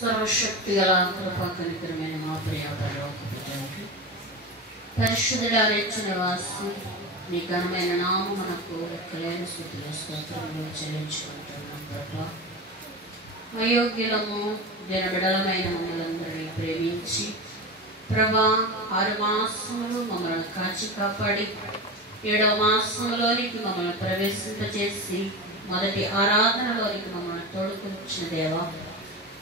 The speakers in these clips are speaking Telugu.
సర్వశక్తి గల కృపా కనికరమైన మా ప్రియ పరలోకపు తండ్రి, పరిశుద్ధుడారెచ్చు నివాసి నీ ఘనమైన నామమునకు లెక్కలేని స్తుతులు స్తోత్రములు చెల్లించుకుంటున్నాం ప్రభా. అయోగ్యులము జనబిడలమైన మమ్మల్ని ప్రేమించి ప్రభా 6 మాసములు మమ్మల్ని కాచి కాపాడి 7వ మాసంలోనికి మమ్మల్ని ప్రవేశింపచేసి మొదటి ఆరాధనలోనికి మమ్మల్ని తోడుకొచ్చిన దేవా,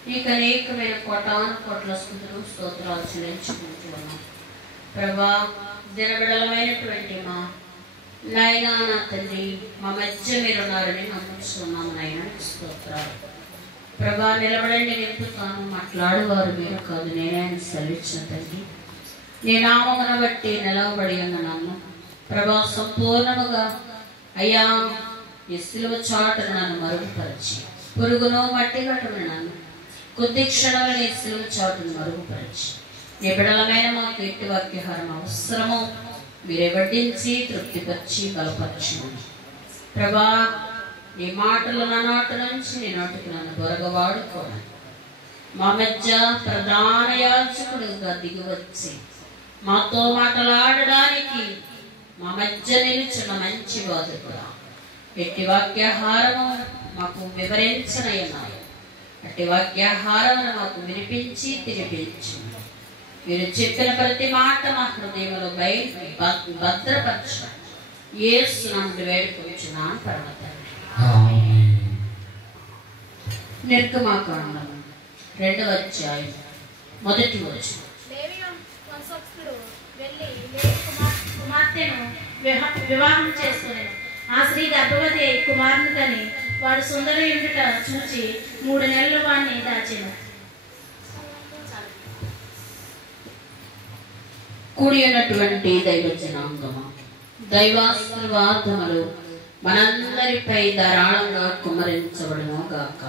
నీకు అనేకమైన కోట్ల స్తుతులు స్తోత్రాలు చెల్లించుకుంటున్నాం ప్రభా. జనబిడలమైనటువంటి మా నాయనా, నా తండ్రి, మా మధ్య మీరున్నారని నమ్ముతున్నాము నాయన. స్తోత్రాలు ప్రభా. నిలబడండి, నింపుతాను, మాట్లాడేవారు మీరు కాదు, నేనే అని సెలవిచ్చిన తండ్రి. నీ నామమున బట్టి నిలవబడి ఉన్నాను ప్రభా. సంపూర్ణముగా అయ్యా ఈ సిలువ చాటును నన్ను మరుగుపరిచి, పురుగును మట్టి గట్టును నన్ను కొద్ది క్షణంలో నీ సిలువ చాటును మరుగుపరిచి, నీ బిడలమైన మాకు ఎట్టి వాక్యహారం అవసరమో మీరే వడ్డించి తృప్తిపరిచి బలపరచండి ప్రభా. నీ మాటలు నా నోటి నుంచి నీ నోటికి నన్ను దొరగవాడుకోను. మా మధ్య ప్రధాన యాజకుడుగా దిగివచ్చి మాతో మాట్లాడడానికి మా మధ్య నిలిచిన మంచి బోధకుడా, ఎట్టి వాక్యాహారము మాకు వివరించనయ్యన్నాయి. అట్టి వాక్యాహారమును మాకు వినిపించి తినిపించు. మీరు చెప్పిన ప్రతి మాట మా హృదయంలో భద్రపరచు. యేసు నామమున వేడుకొంచున్నాను పరమ తండ్రి. నిర్గమాకాండం 2వ అధ్యాయం 1వ వచనం. కుమార్తెను వివాహం చేసుకునేను. ఆ స్త్రీ గర్భవతి అయి కుమారుని కని వాడు సుందరయుండుట చూచి 3 నెలలు వాడిని దాచెను. కూడి ఉన్నటువంటి దైవ జనాంగమా, దైవాశీర్వాదములు మనందరిపై ధారాళంగా కుమ్మరించబడును గాక.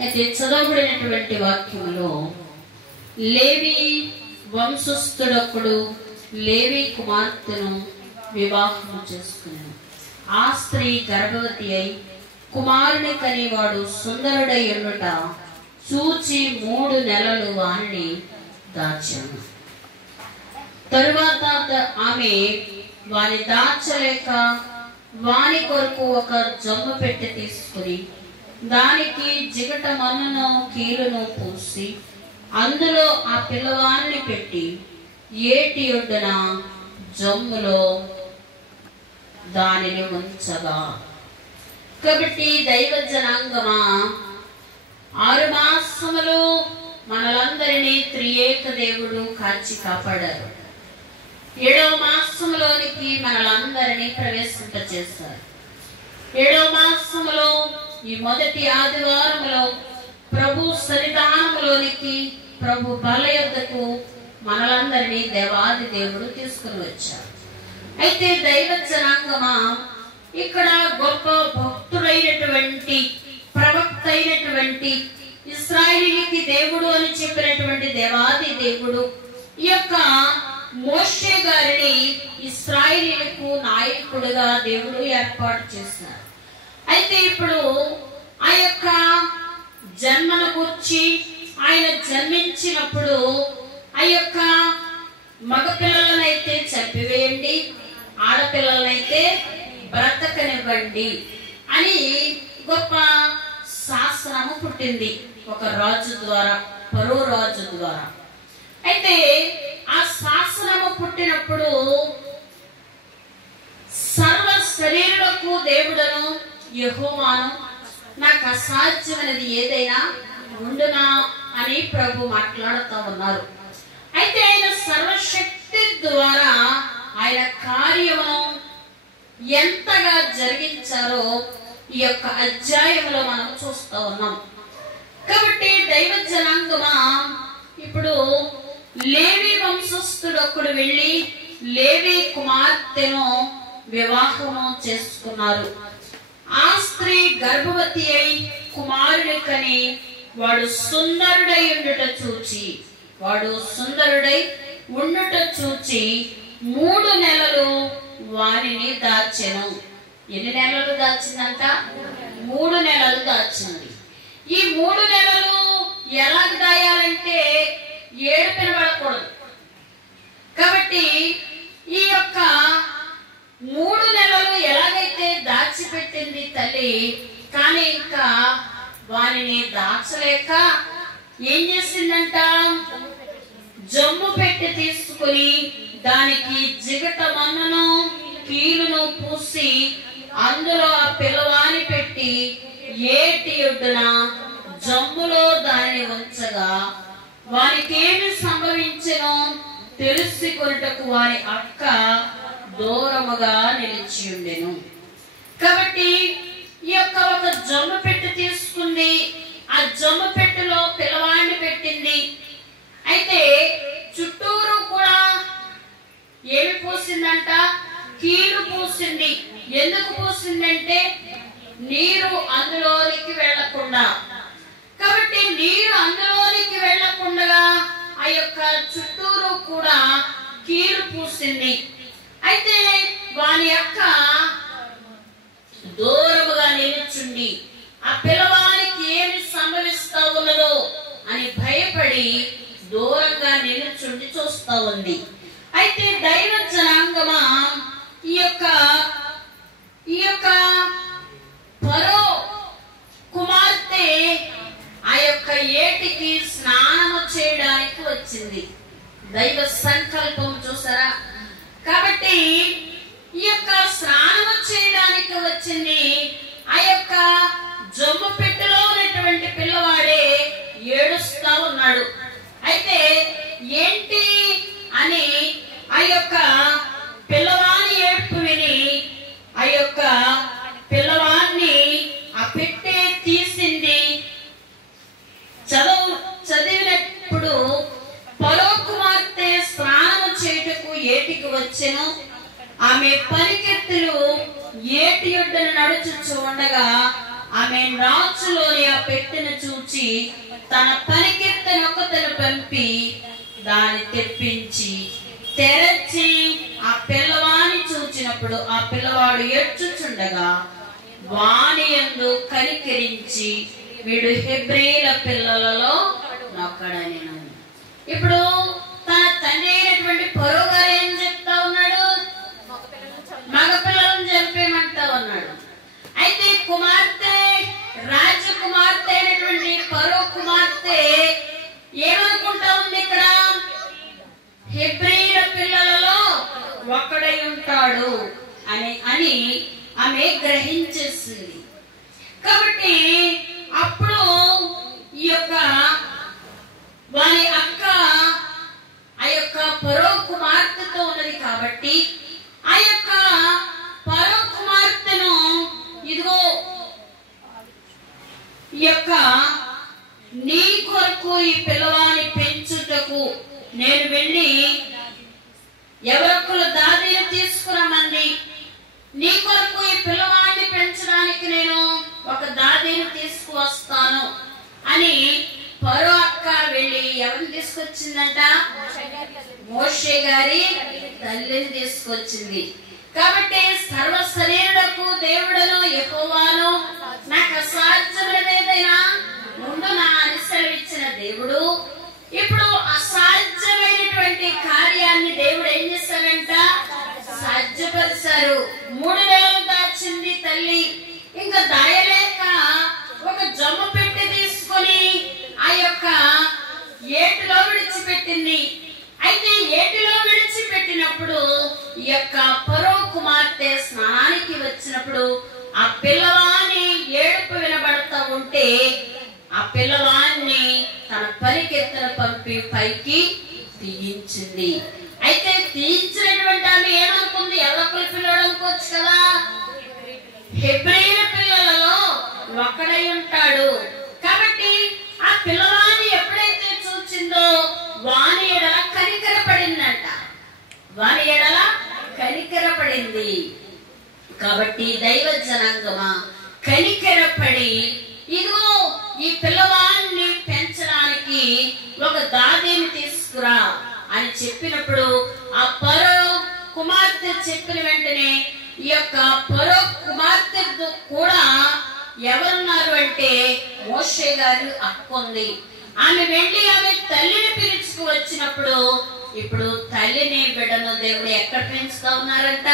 అయితే చదవబడినటువంటి వాక్యములో లేవి వంశస్థుడొకడు లేవి కుమార్తెను వివాహం చేసుకున్నాడు. ఆ స్త్రీ గర్భవతి అయి కుమారుని కనివాడు సుందరుడై ఉండుట చూచి 3 నెలలు వాణ్ణి దాచాను. తరువాత ఆమె వాని దాచలేక వాని కొరకు ఒక జమ్ము పెట్టి తీసుకుని దానికి జిగట మన్నును కీలును పూసి అందులో ఆ పిల్లవాడిని పెట్టి ఏటి ఒడ్డున జమ్ములో దానిని ఉంచగా. కాబట్టి దైవ జనాంగమా, 6 మాసములు మనలందరినీ త్రియేక దేవుడు కాచి కాపాడారు. 7వ మాసంలోనికి మనలందరినీ ప్రవేశింపచేశారు. 7వ మాసంలో ఈ మొదటి ఆదివారంలో ప్రభు సన్నిధానములోనికి, ప్రభు బల యొద్దకు మనలందరినీ దేవాది దేవుడు తీసుకుని వచ్చారు. అయితే దైవ జనాంగమా, ఇక్కడ గొప్ప భక్తుడైనటువంటి ప్రవక్త అయినటువంటి ఇశ్రాయేలుకి దేవుడు అని చెప్పినటువంటి దేవాది దేవుడు ఈ యొక్క మోషే గారిని ఇశ్రాయేలుకు నాయకుడిగా దేవుడు ఏర్పాటు చేశారు. అయితే ఇప్పుడు ఆ యొక్క జన్మను గురించి, ఆయన జన్మించినప్పుడు ఆ యొక్క మగపిల్లలనైతే చంపివేయండి, ఆడపిల్లలనైతే బ్రతకనివ్వండి అని గొప్ప శాసనము పుట్టింది ఒక రాజు ద్వారా, పరో రాజు ద్వారా. అయితే ఆ శాసనము పుట్టినప్పుడు సర్వ శరీరులకు దేవుడను యెహోవాను నాకు అసాధ్యమైనది ఏదైనా ఉండునా అని ప్రభు మాట్లాడుతూ ఉన్నారు. అయితే ఆయన సర్వశక్తి ద్వారా ఆయన కార్యమును ఎంతగా జరిగించారో ఈ యొక్క అధ్యాయంలో మనం చూస్తూ ఉన్నాం. కాబట్టి దైవ జనాంగమా, ఇప్పుడు లేవి వంశస్థుడు ఒకడు వెళ్ళి లేవి కుమార్తెను వివాహము చేసుకున్నారు. ఆ స్త్రీ గర్భవతి అయి కుమారుని కని వాడు సుందరుడై ఉండుట చూచి 3 నెలలు వారిని దాచెను. ఎన్ని నెలలు దాచిందంట? 3 నెలలు దాచింది. ఈ 3 నెలలు ఎలా దాయాలంటే ఏడుపు పడకూడదు. కాబట్టి ఈ యొక్క 3 నెలలు ఎలాగైతే దాచిపెట్టింది తల్లి, కానీ ఇంకా వారిని దాచలేక ఏం చేసిందంట, జమ్ము పెట్టి తీసుకుని దానికి జిగట మన్నును కీలును పూసి అందులో ఆ పిల్లవాని పెట్టి ఏటి ఒడ్డున జమ్ములో దానిని ఉంచగా వారికి ఏమి సంభవించెనో తెలుసుకొనుటకు వారి అక్క దూరముగా నిలిచి ఉండెను. కాబట్టి ఈ యొక్క ఒక జమ్ము పెట్టి తీసుకుంది, ఆ జమ్ము పెట్టెలో పిల్లవాడిని పెట్టింది. అయితే చుట్టూరు కూడా ఏమి పూసిందంట, కీలు పూసింది. ఎందుకు పూసిందంటే నీరు అందులోనికి వెళ్లకుండా. కాబట్టి నీరు అందులోనికి వెళ్లకుండా ఆ యొక్క చుట్టూరు కూడా కీలు పూసింది. అయితే వాని యొక్క దూరముగా నిలుచుండి ఆ పిల్లవానికి ఏమి సంభవిస్తా ఉన్నదో అని భయపడి దూరంగా నిలుచుండి చూస్తా ఉంది. అయితే దైవ జనాంగమా, ఈ యొక్క ఫరో కుమార్తె ఆ యొక్క ఏటికి స్నానము చేయడానికి వచ్చింది. దైవ సంకల్పం చూసారా? కాబట్టి ఈ యొక్క స్నానము చేయడానికి వచ్చింది. ఆ యొక్క జమ్ము పెట్టెలో ఉన్నటువంటి పిల్లవాడే ఏడుస్తా ఉన్నాడు. అయితే ఏంటి అని ఆ యొక్క పిల్లవాని ఏడుపు విని ఆ యొక్క పిల్లవాన్ని ఆ పెట్టె తీసింది. చదివినప్పుడు ఫరో కుమార్తె స్నానము చేయుటకు ఏటికి వచ్చెను. ఆమె పనికెత్తులు ఏటి ఒడ్డున నడుచుచు ఉండగా ఆమె రాచులోని ఆ పెట్టెను చూచి తన పనికెత్తనొకతను పంపి దాన్ని తెప్పించి తెరచి ఆ పిల్లవాని చూచినప్పుడు ఆ పిల్లవాడు ఏడ్చుచుండగా వాని యందు కనికరించి వీడు హెబ్రీల పిల్లలలో నొక్కడనెను. ఇప్పుడు తన తండ్రి అయినటువంటి ఫరో గారు ఏం చెప్తా ఉన్నాడు, మగ పిల్లలను చంపేయమంటా ఉన్నాడు. అయితే కుమార్తె, రాజకుమార్తె అయినటువంటి ఫరో కుమార్తె ఏమనుకుంటా ఉంది, ఇక్కడ హెబ్రీల పిల్లలలో ఒక్కడై ఉంటాడు అని ఆమె గ్రహించేసింది. కాబట్టి అప్పుడు ఈ యొక్క వారి అక్క ఆ యొక్క ఫరో కుమార్తెతో ఉన్నది. కాబట్టి ఆ యొక్క ఫరో కుమార్తెను ఇదిగో ఈ యొక్క నీ కొరకు ఈ పిల్లవాని పెంచుటకు నేను వెళ్ళి ఎవరొక్కరు దాదిని తీసుకురమంది, నీ కొరకు ఈ పిల్లవాడిని పెంచడానికి నేను ఒక దాదిని తీసుకువస్తాను అని ఫరో అక్క వెళ్ళి ఎవరిని తీసుకొచ్చిందంట, మోషే గారి తల్లిని తీసుకొచ్చింది. కాబట్టి సర్వ శరీరులకు దేవుడను యెహోవాను నాకు అసాధ్యమైనదేదైనా ముందు నా అనుసరించిన దేవుడు ఇప్పుడు అసాధ్యమైనటువంటి కార్యాన్ని దేవుడు ఏం చేశారంట, సాధ్యపరిచారు. 3 నెలలు దాచింది తల్లి, ఇంకా దాయలేక ఒక జమ్ము పెట్టి తీసుకొని ఆ యొక్క ఏటిలో విడిచిపెట్టింది. అయితే ఏటిలో విడిచిపెట్టినప్పుడు ఈ యొక్క ఫరో కుమార్తె స్నానానికి వచ్చినప్పుడు ఆ పిల్లవాని ఏడుపు వినబడతా ఉంటే ఆ పిల్లవాన్ని తన పరికెత్తన పంపి పైకి తీయించింది. అయితే తీయించినటువంటి ఆమె ఏమనుకుంది, ఎవరొక్కరు పిల్లడు అనుకోవచ్చు కదా, హెబ్రీల పిల్లలలో ఒక్కడై ఉంటాడు. కాబట్టి ఆ పిల్లవాన్ని ఎప్పుడైతే చూచిందో వాని ఎడల కనికరపడిందంట, వాని ఎడల కనికరపడింది. కాబట్టి దైవ జనాంగమా కనికరపడి ఇదిగో ఈ పిల్లవాడిని పెంచడానికి ఒక దాదిని తీసుకురా అని చెప్పినప్పుడు ఆ ఫరో కుమార్తె చెప్పిన వెంటనే ఈ యొక్క ఫరో కుమార్తె కూడా ఎవరున్నారు అంటే మోషే గారు అక్క ఉంది. ఆమె వెళ్ళి ఆమె తల్లిని పిలుచుకు వచ్చినప్పుడు ఇప్పుడు తల్లిని బిడ్డను దేవుడు ఎక్కడ పెంచుతా ఉన్నారంట?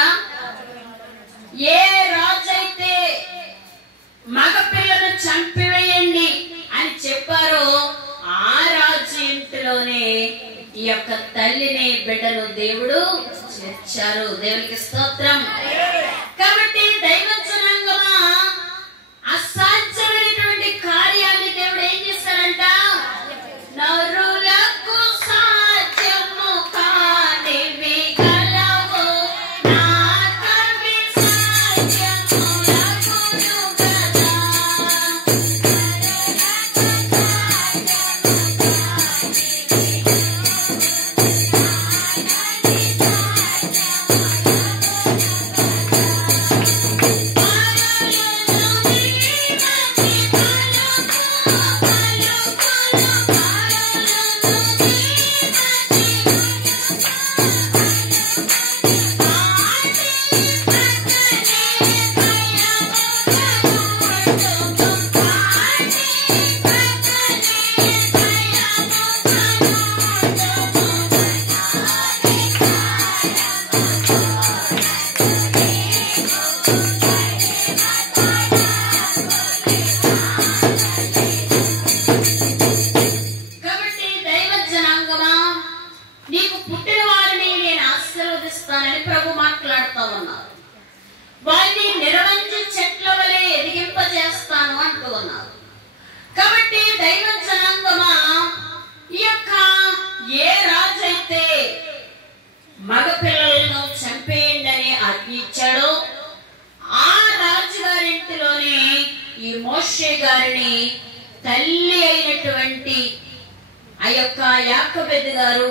ఏ రాజైతే మగ పిల్లను చంపివేయండి అని చెప్పారో ఆ రాజు ఇంటిలోనే ఈ యొక్క తల్లిని బిడ్డను దేవుడు చేర్చారు. దేవునికి స్తోత్రం. కాబట్టి దైవ జనాంగమా అసాధ్యమైనటువంటి కార్యాన్ని దేవుడు ఏం చేశారంట? నరులకు సాధ్యము కానివి కలవు నాకవి సాధ్యములగును కదా. మోషే గారిని తల్లి అయినటువంటి ఆ యొక్క యాకోబెదు గారు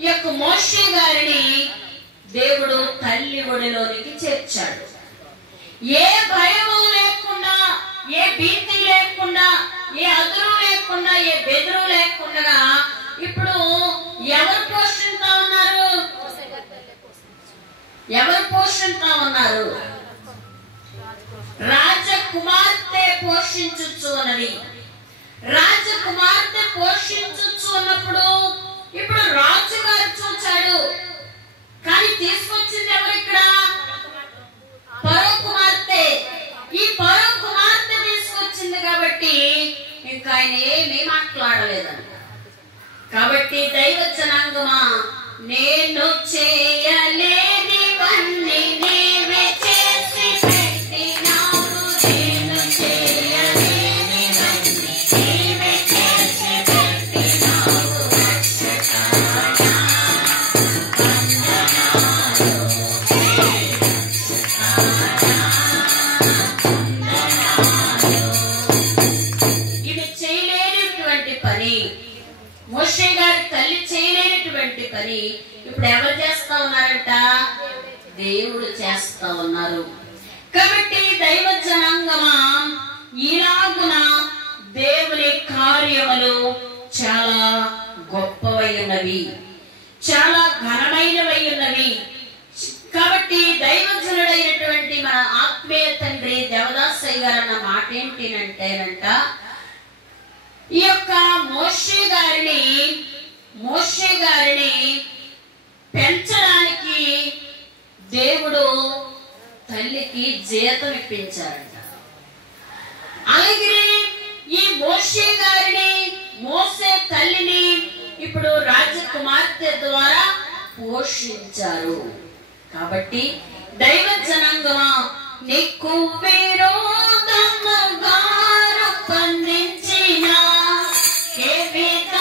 ఈ యొక్క మోషే గారిని దేవుడు తల్లి ఒడిలోనికి చేర్చాడు. ఏ భయము లేకుండా, ఏ భీతి లేకుండా, ఏ అదురు లేకుండా, ఏ బెదురు లేకుండా ఇప్పుడు ఎవరు పోషిస్తా ఉన్నారు? ఎవరు పోషిస్తా ఉన్నారు? రాజకుమార్తె పోషించచ్చు అన్నది. రాజకుమార్తె పోషించచ్చు అన్నప్పుడు ఇప్పుడు రాజుగారు చూచాడు. కానీ తీసుకొచ్చింది ఎవరు ఇక్కడ? పరో కుమార్తె. ఈ పరో కుమార్తె తీసుకొచ్చింది కాబట్టి ఇంకా ఆయన ఏమీ మాట్లాడలేదంట. కాబట్టి దైవ జనాంగమా, నేను చేయలేనివన్నీ నీవే చేసి పెట్టినావు. నేను చేయలేనివన్నీ నీవే చేసి పెట్టినావు. ఇది చేయలేనటువంటి పని, మోషే గారి తల్లి చేయలేనటువంటి పని ఇప్పుడు ఎవరు చేస్తా ఉన్నారంట? దేవుడు చేస్తా ఉన్నారు. కాబట్టి దైవ జనాంగమా, ఇలాగున దేవుని కార్యములు చాలా గొప్పవై ఉన్నవి, చాలా ఘనమైనవై ఉన్నవి. కాబట్టి దైవజనుడైనటువంటి మన ఆత్మీయ తండ్రి దేవదాసయ్య గారు అన్న మాట ఏంటినంటేనంట, ఈ యొక్క మోషే గారిని పెంచడానికి దేవుడు తల్లికి జీతం ఇప్పించారంట. అలాగే ఈ మోషే గారిని, మోసే తల్లిని ఇప్పుడు రాజకుమార్తె ద్వారా పోషించారు. కాబట్టి దైవ జనాంగమా, నీకు విరోధముగా రూపొందించిన కేవిత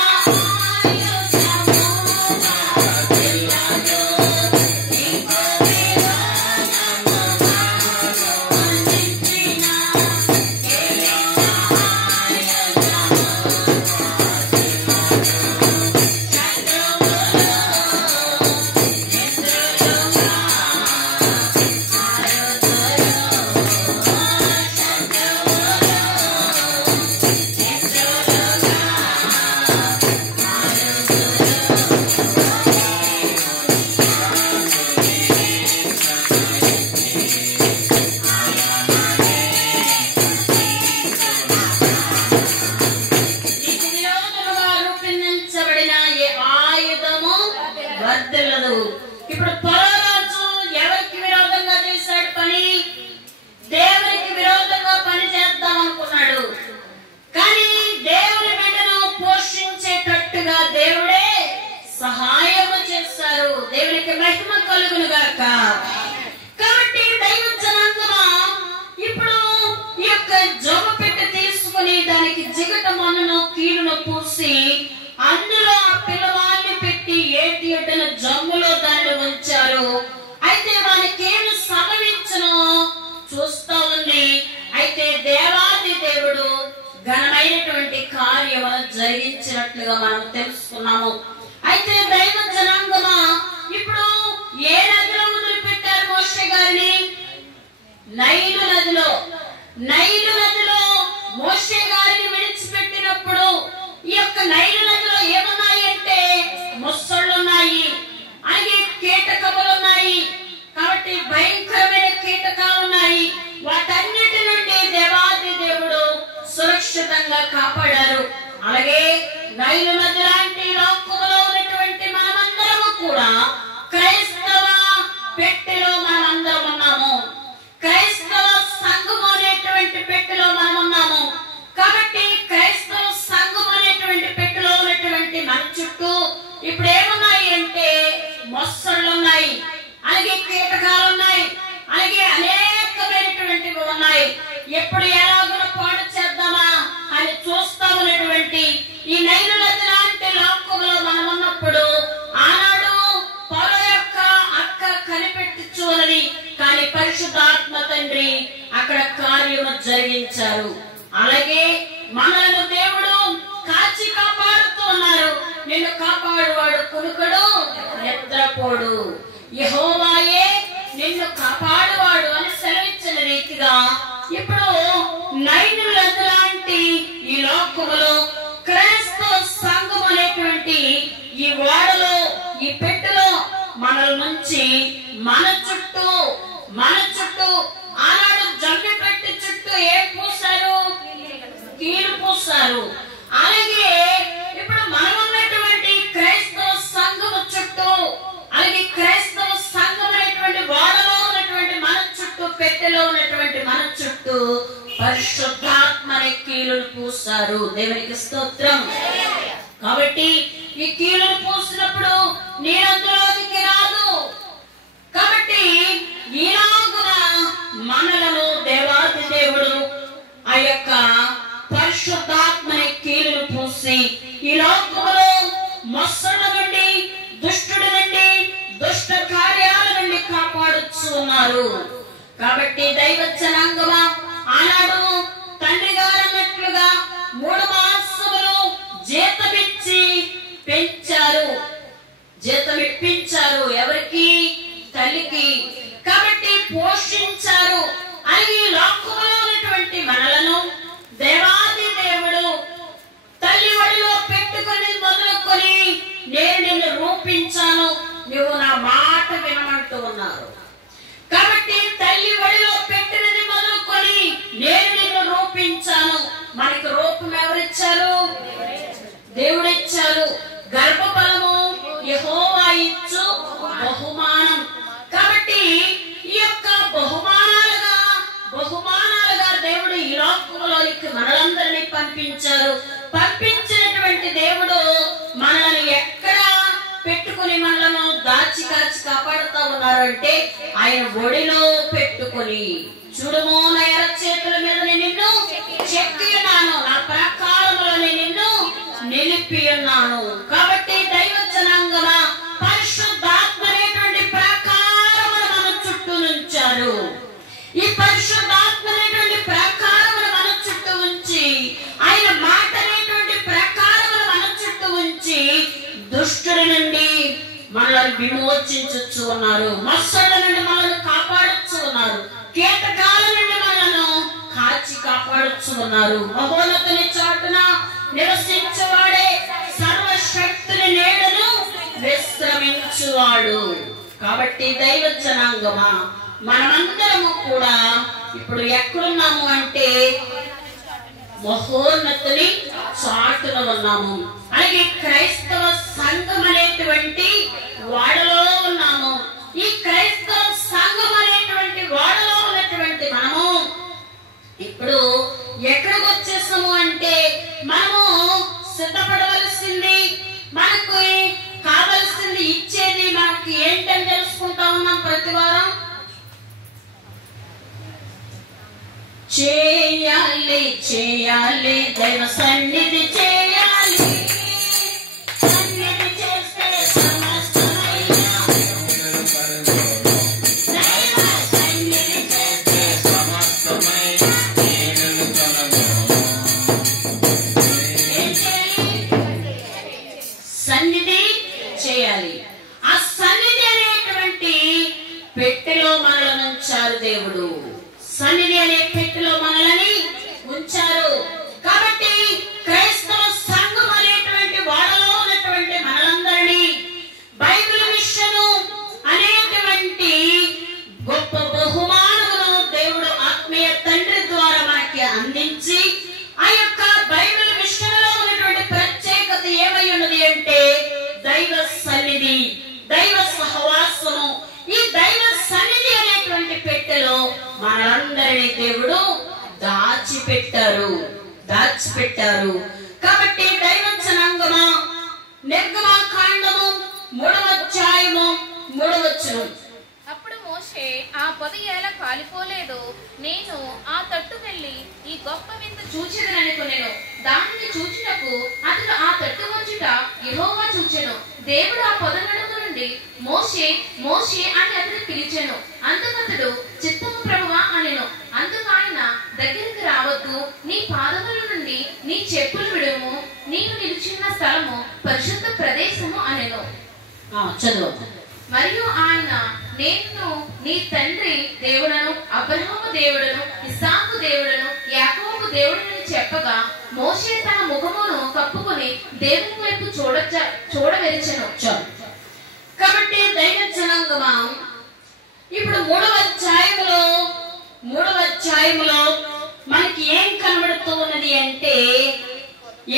కీలును పూసి అందులో ఆ పిల్లవాడిని పెట్టి ఏటి ఎటన జమ్ములో దాన్ని ఉంచారు. అయితే వానికి ఏమి సంభవించను చూస్తా ఉంది. అయితే దేవాది దేవుడు ఘనమైనటువంటి కార్యమును జరిగించినట్లుగా మనం తెలుసుకున్నాము. అయితే దైవ జనాంగమా, ఇప్పుడు ఏ నదిలో వదిలిపెట్టారు మోషే గారిని? నైలు నదిలో. నైలు నదిలో మోషే గారిని విడిచిపెట్టినప్పుడు ఈ యొక్క నైలు నదిలో ఏమున్నాయి అంటే మొసళ్ళు ఉన్నాయి, అలాగే కీటకములు ఉన్నాయి. కాబట్టి భయంకరమైన కీటకాలు ఉన్నాయి. వాటన్నిటి నుండి దేవాది దేవుడు సురక్షితంగా కాపాడారు. అలాగే నైలు నది లాంటి లోకంలో ఉన్నటువంటి మనమందరము కూడా క్రైస్తవ పెట్టెలో మనమందరం ఉన్నాము. క్రైస్తవ సంఘం అనేటువంటి పెట్టెలో మనం ఉన్నాము. కాబట్టి క్రైస్తవ సంఘం అనేటువంటి పెట్టెలో ఉన్నటువంటి మన చుట్టూ ఇప్పుడు ఏమున్నాయి అంటే మొసళ్ళు ఉన్నాయి, అలాగే కీటకాలు ఉన్నాయి, అలాగే అనేకమైనటువంటివి ఉన్నాయి. ఎప్పుడు ఎలాగో పాడు చేద్దామా అని చూస్తా ఉన్నటువంటి ఈ నైలు నది లాంటి లోకంలో మనం ఉన్నప్పుడు ఆనాడు పౌలు యొక్క అక్క కనిపెట్టి చూడని కానీ పరిశుద్ధాత్మ తండ్రి అక్కడ కార్యము జరిగించారు. అలాగే మనలను దేవుడు కాచి కాపాడుతూ ఉన్నారు. నిన్ను కాపాడువాడు కునుకడు, నిద్రపోడు, యెహోవాయే నిన్ను కాపాడువాడు అని సెలవిచ్చిన రీతిగా ఇప్పుడు నైలు నది లాంటి ఈ లోకములో క్రైస్తవ సంఘం అనేటువంటి ఈ వాడలో ఈ పెట్టెలో మనల నుంచి మన చుట్టూ ఆనాడు జమ్మి పెట్టి చుట్టూ ఏం పూసారు? కీలు పూసారు. అలాగే ఇప్పుడు మనం ఉన్నటువంటి క్రైస్తవ సంఘము చుట్టూ, అలాగే క్రైస్తవ సంఘం అనేటువంటి వాడలో ఉన్నటువంటి మన చుట్టూ, పెట్టెలో ఉన్నటువంటి మన చుట్టూ పరిశుద్ధాత్మ అనే కీలును పూసారు. దేవునికి స్తోత్రం. కాబట్టి ఈ కీలును పూసినప్పుడు నీరందులోనికి రాదు. కాబట్టి ఈలాగున మనలను దేవాది దేవుడు ఆ యొక్క పరిశుద్ధాత్మ అనే కీలును పూసి ఈ లోకంలో మొసళ్ళ నుండి, దుష్టుడి నుండి, దుష్ట కార్యాల నుండి కాపాడుచు ఉన్నారు. కాబట్టి దైవ జనాంగమా, ఆనాడు తండ్రి గారు అన్నట్లుగా 3 మాసములు జీతమిచ్చి పెంచారు, జీతమిప్పించారు. ఎవరికి? తల్లికి. కాబట్టి పోషించారు. అలాగే లోకంలో ఉన్నటువంటి మనలను దేవాది దేవుడు తల్లి ఒడిలో పెట్టుకొని మొదలుకొని నేను నిన్ను రూపించాను, నువ్వు నా మాట వినమంటూ ఉన్నారు. కాబట్టి తల్లి ఒడిలో పెట్టినది మొదలుకొని నేను నిన్ను రూపించాను. మనకు రూపం ఎవరిచ్చారు? దేవుడిచ్చారు. గర్భఫలము యెహోవా ఇచ్చు బహుమానం. కాబట్టి ఈ యొక్క బహుమానాలుగా దేవుడు ఈ లోకంలోనికి మనలందరినీ పంపించారు. పంపించినటువంటి దేవుడు మనల్ని ఎక్కడ పెట్టుకుని మనలను దాచి కాచి కాపాడుతా ఉన్నారు అంటే ఆయన ఒడిలో పెట్టుకుని, చూడము నా ఎర్ర చేతుల మీద నిన్ను చెక్కి ఉన్నాను, నా ప్రాకారములో నిన్ను నిలిపి ఉన్నాను. కాబట్టి దైవ జనాంగమా, పరిశుద్ధాత్మ అనేటువంటి ప్రాకారమును మన చుట్టూ ఉంచారు. ఈ పరిశుద్ధాత్మ అనేటువంటి ప్రాకారమును మన చుట్టూ ఉంచి, ఆయన మాట అనేటువంటి ప్రాకారమును మన చుట్టూ ఉంచి దుష్టుడి నుండి మనల్ని విమోచించు ఉన్నారు. మొసళ్ళ నుండి మనల్ని కాపాడుచు ఉన్నారు. కీటకాల నుండి మనలను కాచి కాపాడుచు ఉన్నారు. మహోన్నతుని చాటున నివసించువాడే సర్వశక్తుని నీడను విశ్రమించువాడు. కాబట్టి దైవ జనాంగమా, మనమందరము కూడా ఇప్పుడు ఎక్కడున్నాము అంటే మహోన్నతుని చాటున ఉన్నాము. అలాగే క్రైస్తవ సంఘం అనేటువంటి వాడలో ఉన్నాము. ఈ క్రైస్తవ సంఘం అనేటువంటి వాడలో ఉన్నటువంటి మనము ఇప్పుడు ఎక్కడికి వచ్చేసాము అంటే మనము సిద్ధపడవలసింది, మనకు కావలసింది ఇచ్చేది మనకి ఏంటని తెలుసుకుంటా ఉన్నాం ప్రతి వారం. చేయాలి దైవ సన్నిధి చేయాలి. దాచిపెట్టారు. కాబట్టి దైవజనాంగమా, నిర్గమకాండము 3వ అధ్యాయము 3వ వచనం. అప్పుడు మోషే, ఆ పొద ఎలా కాలిపోలేదు, నేను ఆ తట్టు వెళ్ళి ఈ గొప్ప వింత చూచెదననుకొనెను. దానిని చూచుటకు అతడు ఆ తట్టు వచ్చుట యెహోవా చూచెను. దేవుడు ఆ పొద నడుమ నుండి మోషే మోషే అని అతడు పిలిచెను. అందుకతడు చిత్తము ప్రభువా అనెను. అందుకు ఆయన, దగ్గరికి రావద్దు, నీ పాదముల నుండి నీ చెప్పులు విడుము, నీవు నిలుచున్న స్థలము పరిశుద్ధ ప్రదేశము అనెను. చదువు. మరియు ఆయన, నేను నీ తండ్రి దేవుడను, అబ్రహాము దేవుడను, ఇస్సాకు దేవుడను, యాకోబు దేవుడని చెప్పగా మోషే తన ముఖమును కప్పుకొని దేవుని వైపు చూడవెరిచెను. కాబట్టి దైవ జనాంగమా, ఇప్పుడు 3వ అధ్యాయములో మనకి ఏం కనబడుతూ ఉన్నది అంటే,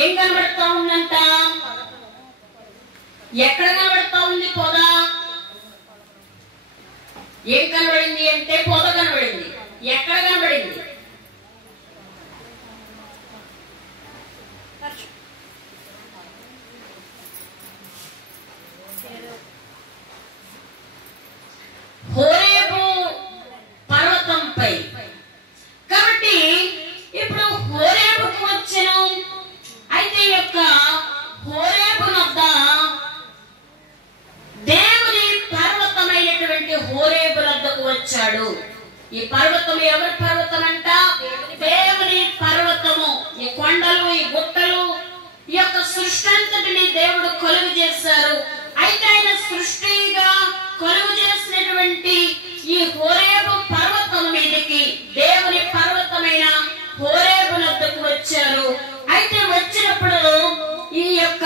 ఏం కనబడుతూ ఉందంట? ఎక్కడ కనబడుతూ ఉంది పొద? ఏం కనబడింది అంటే పొద కనబడింది. ఎక్కడ కనబడింది? హోరేబు పర్వతంపై. కాబట్టి ఇప్పుడు హోరేబుకు వచ్చెను. అయితే యొక్క హోరేబు వద్ద దేవుని పర్వతమైనటువంటి హోరేబు వద్దకు వచ్చాడు. ఈ పర్వతం ఎవరి పర్వతం అంట? దేవుని పర్వతము. ఈ కొండలు, ఈ గుట్టలు, ఈ యొక్క సృష్టి అంతటిని దేవుడు కొలువు చేశారు. అయితే ఆయన సృష్టిగా కొలువు చేసినటువంటి ఈ హోరేబు పర్వతం మీదకి దేవుని పర్వతమైన హోరేబు వద్దకు వచ్చారు. అయితే వచ్చినప్పుడు ఈ యొక్క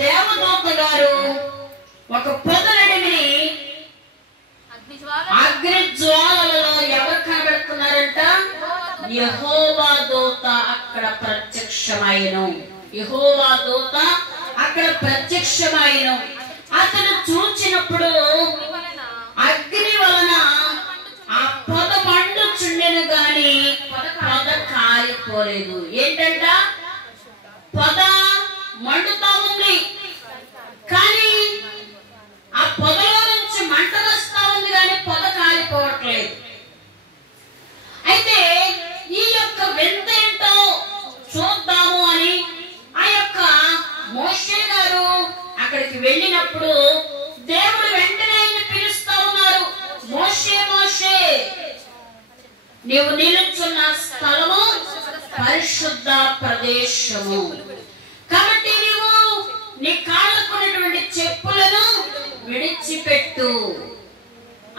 దేవదూత గారు ఒక పొదనడిని అగ్ని జ్వాలలో ఎవరు కనబడుతున్నారంట? యెహోవా దూత అక్కడ ప్రత్యక్షమైను. యెహోవా దూత అక్కడ ప్రత్యక్షమైను. అతను చూచినప్పుడు అగ్ని వలన ఆ పొద మండుచుండెను గాని పొద కాలిపోలేదు. ఏంటంట? పొద మండుతా ఉంది, కానీ ఆ పొదలో నుంచి మంట వస్తా ఉంది, కానీ పొద కాలిపోవట్లేదు. అయితే ఈ యొక్క వింతేంటో చూద్దాము అని ఆ యొక్క మోషే గారు అక్కడికి వెళ్ళినప్పుడు దేవుడు వెంటనే ఆయన పిలుస్తా ఉన్నారు. మోషే మోషే, నీవు నిలుచున్న స్థలము పరిశుద్ధ ప్రదేశము. కాబట్టి నీవు నీ కాళ్ళకున్నటువంటి చెప్పులను విడిచిపెట్టు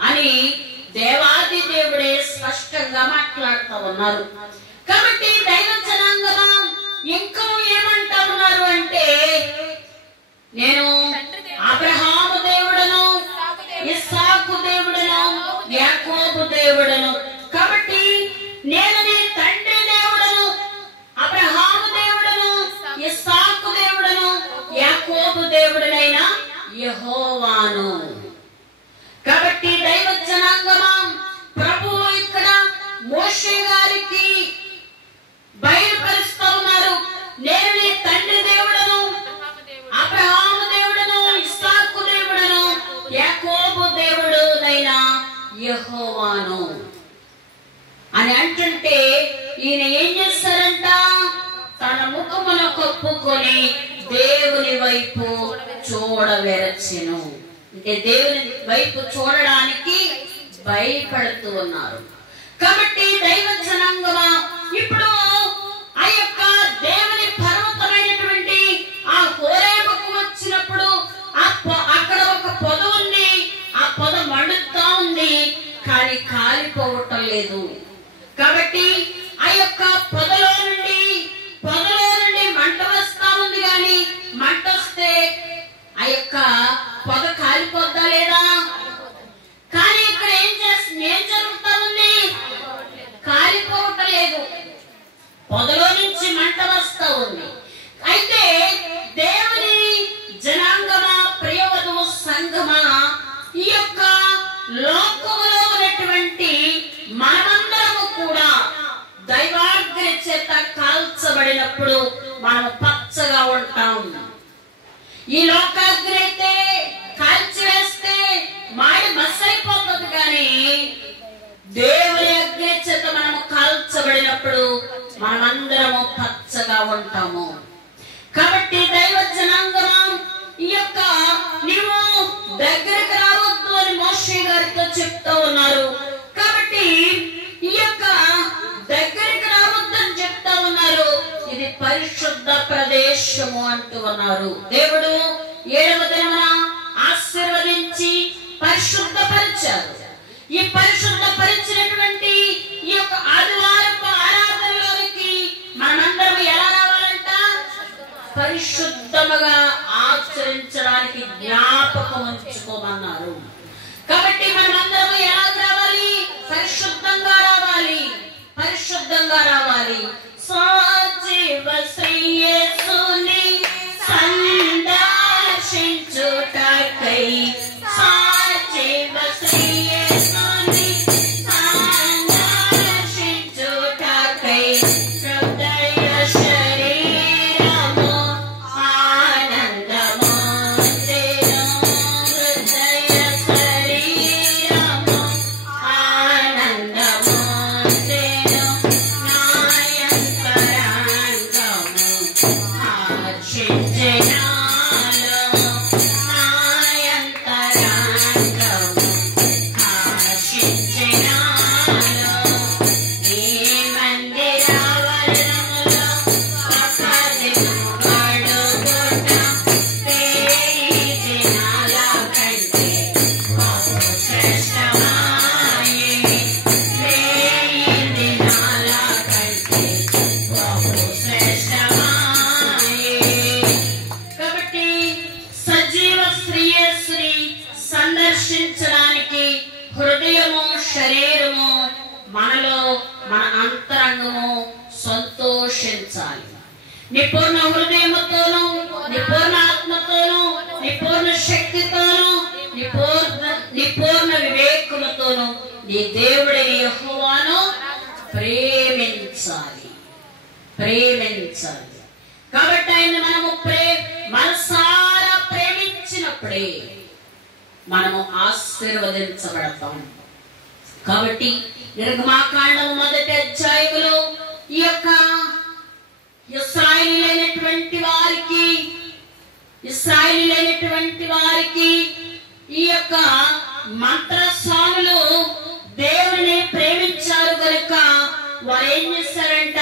అని దేవాది దేవుడే స్పష్టంగా మాట్లాడుతూ ఉన్నారు. కాబట్టి దైవ జనాంగమా ఇంకా ఏమంటా ఉన్నారు అంటే, నేను అబ్రహాము దేవుడను, ఇస్సాకు దేవుడను, యాకోబు దేవుడను. కాబట్టి నేను నీ తండ్రి దేవుడను, అబ్రహాము దేవుడను, ఇస్సాకు దేవుడను, యాకోబు దేవుడనైన యెహోవాను. కాబట్టి దైవ జనాంగమా, ప్రభువు ఇక్కడ మోషే గారికి బయలుపరుస్తూ ఉన్నారు. నేను నీ తండ్రి దేవుడను, అబ్రహాము దేవుడను, ఇస్సాకు దేవుడను, యాకోబు దేవుడునైన యెహోవాను అని అంటుంటే, ఈయన ఏం చేస్తారంట? తన ముఖమును కప్పుకొని దేవుని వైపు చూడవెరచెను. అంటే దేవుని వైపు చూడడానికి భయపడుతూ ఉన్నారు. కాబట్టి దైవ జనాంగమా, ఇప్పుడు ఆ యొక్క దేవుని పర్వతమైనటువంటి ఆ హోరేబుకు వచ్చినప్పుడు అక్కడ ఒక పొద ఉంది. ఆ పొద మండుతా ఉంది, కానీ కాలిపోవటం లేదు. కాబట్టి ఆ యొక్క పొదలో నుండి మంట వస్తా ఉంది, కానీ మంట వస్తే ఆ యొక్క పొద కాలిపోద్దా లేదా? కానీ ఇక్కడ ఏం జరుగుతా ఉంది? కాలిపోవటం లేదు, పొదలో నుంచి మంట వస్తా ఉంది. అయితే దేవుని జనాంగమా, ప్రియవధువు సంఘమా, ఈ యొక్క లోకములో ఉన్నటువంటి మనమందరం మనం పచ్చగా ఉంటాం. ఈ లోకాగ్ని అయితే కాల్చివేస్తే మాడి మస్ అయిపోతుంది, కానీ దేవుని అగ్ని చేత మనము కాల్చబడినప్పుడు మనమందరము పచ్చగా ఉంటాము. కాబట్టి దైవ జనాంగమా, ఈ యొక్క నీవు దగ్గరికి రావద్దు అని మోషే గారితో చెప్తా ఉన్నారు. కాబట్టి ఈ యొక్క దగ్గరికి రావద్దని చెప్తా ఉన్నారు. ఇది పరిశుద్ధ ప్రదేశము అంటూ ఉన్నారు. దేవుడు 7వ దినమున ఆశీర్వదించి పరిశుద్ధపరిచారు. ఈ పరిశుద్ధపరిచినటువంటి ఈ యొక్క ఆదివారపు ఆరాధనలోకి మనమందరం ఎలా రావాలంట? పరిశుద్ధముగా ఆచరించడానికి జ్ఞాపకం ఉంచుకోమన్నారు. కాబట్టి మనమందరం ఎలా రావాలి? పరిశుద్ధంగా రావాలి, పరిశుద్ధంగా రావాలి. సజీవ శ్రీ యేసుని సందర్శించుటకై, సజీవ శ్రీ యేసుని సందర్శించుటకై హృదయ శరీరము ఆనందము తెను, హృదయ శరీరము ఆనందము తెను, నాయంతరంగము ఆశించెనాలో, నాయంతరంగము ఆశించెనాలో. నీ మందిరావరణములో ఒక దినము గడుపుట వేయి దినాల కంటే బహు శ్రేష్టమాయె, వేయి దినాల కంటే బహు శ్రేష్టమాయె. కాబట్టి సజీవ శ్రీయేసుని సందర్శించడానికి హృదయము, శరీరము, మనలో మన అంతరంగము సంతోషించాలి. నీ పూర్ణ హృదయముతోను, నీ పూర్ణ ఆత్మతోను, నీ పూర్ణ శక్తితోను, నీ పూర్ణ వివేకముతోను నీ దేవుడిని యెహోవాను ప్రేమించాలి, ప్రేమించాలి. కాబట్టి ఆయన మనము మనసారా ప్రేమించినప్పుడే మనము ఆశీర్వదించబడతాం. కాబట్టి నిర్గమాకాండము 1వ అధ్యాయములో ఈ యొక్క ఇశ్రాయేలీయులైనటువంటి వారికి ఈ యొక్క మంత్రస్వాములు దేవుని ప్రేమించారు కనుక వారు ఏం చేశారంట?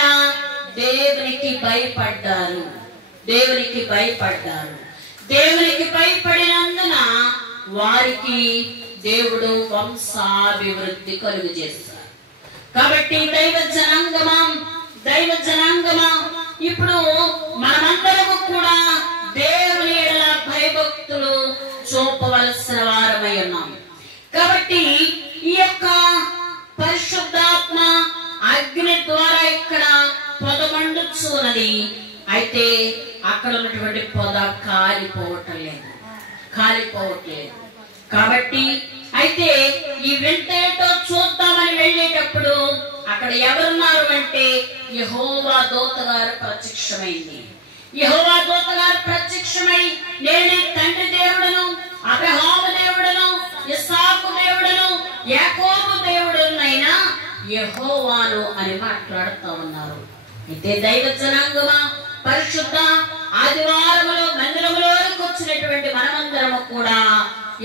దేవునికి భయపడ్డారు, దేవునికి భయపడ్డారు. దేవునికి భయపడినందున వారికి దేవుడు వంశాభివృద్ధి కలుగు చేస్తారు. కాబట్టి దైవ జనాంగమా, ఇప్పుడు మనమందరము కూడా దేవుని ఎడల భయభక్తులు చూపవలసిన వారమై ఉన్నాం. కాబట్టి ఈ యొక్క పరిశుద్ధాత్మ అగ్ని ద్వారా ఇక్కడ పొద మండుచున్నది. అయితే అక్కడ ఉన్నటువంటి పొద కాలిపోవట్లేదు. కాబట్టి అయితే ఈ వింతేటో చూద్దామని వెళ్ళేటప్పుడు అక్కడ ఎవరున్నారు అంటే యెహోవా దూత గారు ప్రత్యక్షమైంది. యెహోవా దూత గారు ప్రత్యక్షమై, నేను తండ్రి దేవుడును, అబ్రహాము దేవుడును, ఇస్సాకు దేవుడును, యాకోబు దేవుడునైనా యెహోవాను అని మాట్లాడుతూ ఉన్నారు. అయితే దైవ జనాంగమా, పరిశుద్ధ ఆదివారములో మందిరములోకి వచ్చినటువంటి మనమందరము కూడా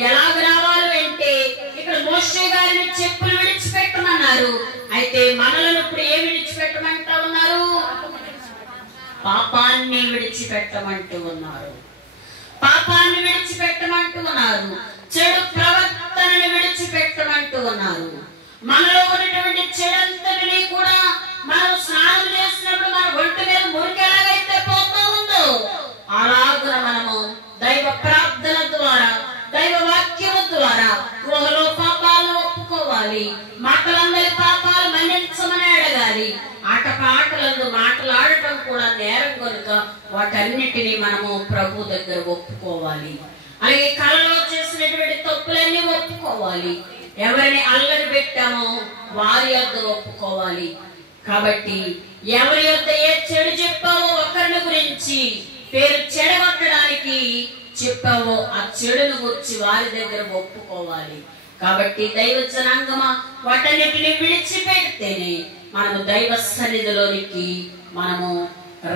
ఎలాగ రావాలి అంటే ఇక్కడ మోషే గారిని చెప్పులు విడిచిపెట్టమన్నారు. అయితే మనలను ఇప్పుడు ఏమి విడిచిపెట్టమంటూ ఉన్నారు? పాపాన్ని విడిచిపెట్టమంటూ ఉన్నారు. పాపాన్ని విడిచిపెట్టమంటూ ఉన్నారు. చెడు ప్రవర్తనని విడిచిపెట్టమంటూ ఉన్నారు. మనలో ఉన్నటువంటి చెడంతటిని కూడా మనం స్నానం చేసినప్పుడు మన ఒంటి మీద మురికి ఎలాగైతే పోతూ ఉందో అలాగే మనము దైవ ప్రార్థన ద్వారా, దైవ వాక్యము ద్వారా గృహలో పాపాలను ఒప్పుకోవాలి. మాటలందరి పాపాలు మన్నించమని అడగాలి. ఆటపాటలందు మాటలాడటం కూడా నేరం కనుక వాటన్నిటినీ మనము ప్రభు దగ్గర ఒప్పుకోవాలి. అలాగే కళలో చేసినటువంటి తప్పులన్నీ ఒప్పుకోవాలి. ఎవరిని అల్లరి పెట్టామో వారి వద్ద ఒప్పుకోవాలి. కాబట్టి ఎవరి యొద్ద ఏ చెడు చెప్పావో ఒకరిని గురించి పేరు చెడగొట్టడానికి చెప్పావో ఆ చెడును గురించి వారి దగ్గర ఒప్పుకోవాలి. కాబట్టి దైవ జనాంగమా వాటన్నిటిని విడిచిపెడితేనే మనము దైవ సన్నిధిలోనికి మనము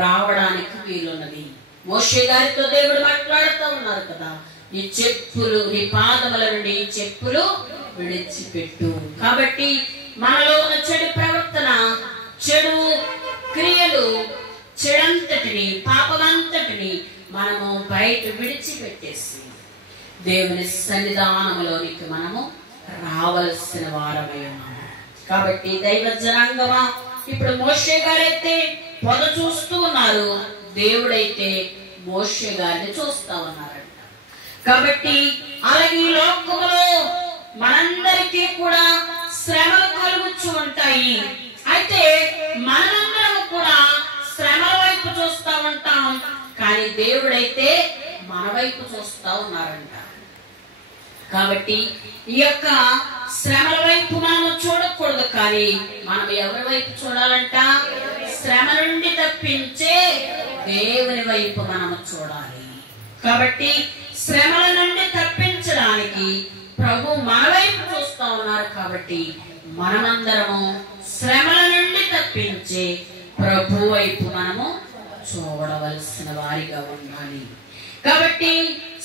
రావడానికి వీలున్నది. మోషే గారితో దేవుడు మాట్లాడుతూ ఉన్నారు కదా, నీ చెప్పులు, నీ పాదముల నుండి చెప్పులు విడిచిపెట్టు. కాబట్టి మనలో ఉన్న చెడు ప్రవర్తన, చెడు క్రియలు, చెడంతటిని, పాపమంతటిని మనము బయట విడిచిపెట్టేసి దేవుని సన్నిధానంలోనికి మనము రావలసిన వారమై ఉన్నాము. కాబట్టి దైవ జనాంగమా, ఇప్పుడు మోషే గారైతే పొద చూస్తూ ఉన్నారు, దేవుడైతే మోషే గారిని చూస్తా ఉన్నారంట. కాబట్టి అలాగే ఈ లోకములో మనందరికీ కూడా శ్రమలు కలుగుతూ ఉంటాయి. అయితే మనందరం కూడా శ్రమల వైపు చూస్తా ఉంటాం, కానీ దేవుడైతే మన వైపు చూస్తా ఉన్నారంట. కాబట్టి ఈ యొక్క శ్రమల వైపు మనము చూడకూడదు, కానీ మనం ఎవరి వైపు చూడాలంట? శ్రమ నుండి తప్పించే దేవుని వైపు మనము చూడాలి. కాబట్టి శ్రమల నుండి తప్పించడానికి ప్రభు మన వైపు చూస్తా ఉన్నారు. కాబట్టి మనమందరము శ్రమల నుండి తప్పించే ప్రభు వైపు మనము చూడవలసిన వారిగా ఉండాలి. కాబట్టి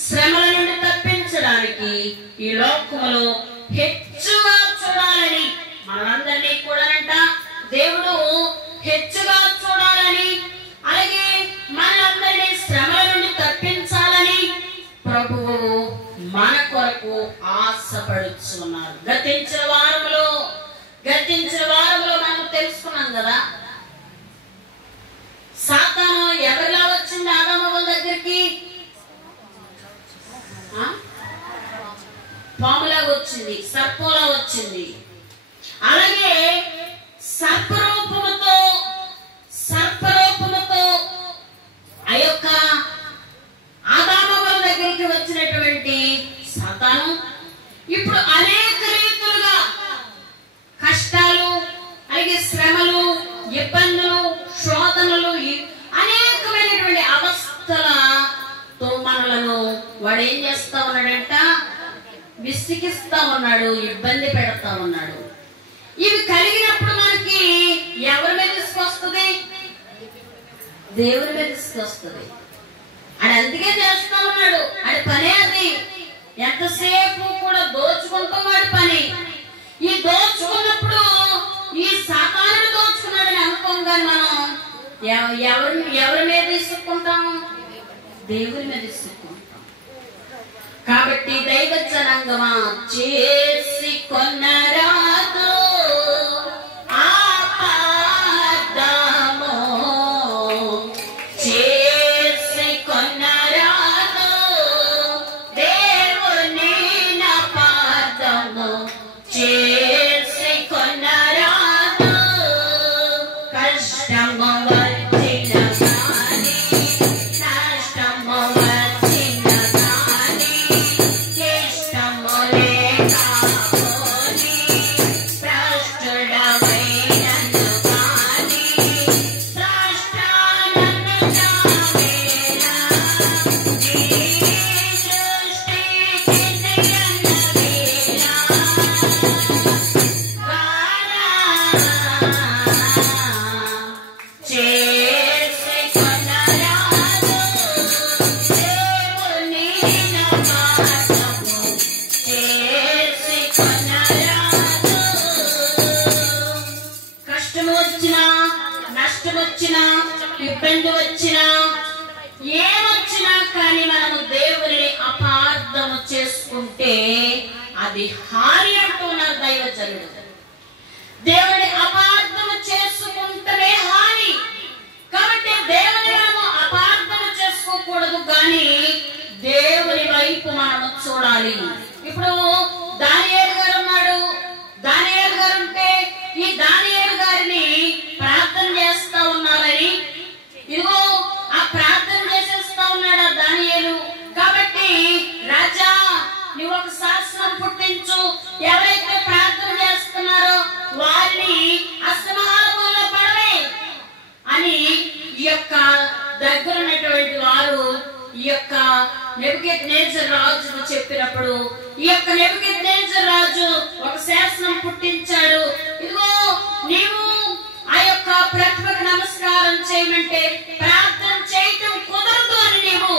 శ్రమల నుండి తప్పించడానికి ఈ లోకములో హెచ్చుగా చూడాలని మనందరినీ కూడా దేవుడు హెచ్చుగా చూడాలని, అలాగే మనందరినీ శ్రమల నుండి తప్పించాలని ప్రభువు మన కొరకు ఆశపడుచున్నారు. గతించిన వారంలో మనం తెలుసుకున్నాం కదా, సాతాను ఎవరిలా వచ్చింది ఆదాము దగ్గరికి? పాములాగా వచ్చింది, సర్పంలా వచ్చింది. అలాగే సర్పరూపముతో ఆ యొక్క ఆదాము దగ్గరికి వచ్చినటువంటి సాతాను ఇప్పుడు అనేక రీతులుగా కష్టాలు, అలాగే శ్రమలు, ఇబ్బందులు, శోధనలు, అనేకమైనటువంటి అవస్థలతో మనలను వాడు ఏం చేస్తా ఉన్నాడంట? విసిగిస్తా ఉన్నాడు, ఇబ్బంది పెడతా ఉన్నాడు. ఇవి కలిగినప్పుడు మనకి ఎవరి మీద తీసుకొస్తుంది? దేవుని మీద తీసుకొస్తుంది. అది అందుకే చేస్తా ఉన్నాడు. అది పనే అది. ఎంతసేపు కూడా దోచుకుంటాం వాడి పని. ఈ దోచుకున్నప్పుడు ఈ సాతానుడు దోచుకున్నాడని అనుకోం, కానీ మనం ఎవరి మీద తీసుకుంటాం? దేవుని మీద తీసుకుంటాం. కాబట్టి దైవ జనాంగమా, చేసి కొన్నరాదు ఆపదము, చేసి కొన్నరాదు దేవుని పాదము, చేసి కొన్నరాదు కష్టము వచ్చిన గాని, నష్టము వచ్చిన గాని, ఇష్టము లేకపోని, భ్రష్టుడమైనను గాని, భ్రష్టానను జావేనా, నీ సృష్టి చిన్నయన్నవేనా, చేసి కొనరాదు దేవుని పాదము, చేసి కొనరాదు. కష్టం వచ్చినా, నష్టం వచ్చినా, ఇబ్బంది వచ్చినా, ఏమొచ్చినా కానీ మనము దేవుని అపార్థము చేసుకుంటే అది హాని అంటున్నారు దైవజనుడు. దేవుని అపార్థము చేసుకుంటేనే హాని. కాబట్టి దేవుని మనము అపార్థము చేసుకోకూడదు, కానీ దేవుని వైపు మనము చూడాలి. ఇప్పుడు దానియేలు గారు ఉన్నాడు. దానియేలు గారు ఉంటే ఈ దానియేలు గారిని ప్రార్థన చేస్తా ఉన్నారని, ఇదిగో ఆ ప్రార్థన చేసేస్తా ఉన్నాడు ఆ దానియేలు. కాబట్టి రాజా, నువ్వు ఒక శాసనం పుట్టించు, ఎవరైతే ప్రార్థన చేస్తున్నారో వారిని అసింహాల ఈ యొక్క నెబుకద్నెజర్ రాజుకు చెప్పినప్పుడు ఈ యొక్క నెబుకద్నెజర్ రాజు ఒక శాసనం పుట్టించాడు. ఇదిగో నీవు ఆ యొక్క ప్రతిభకు నమస్కారం చేయమంటే ప్రార్థన చేయటం కుదరదు అని నీవు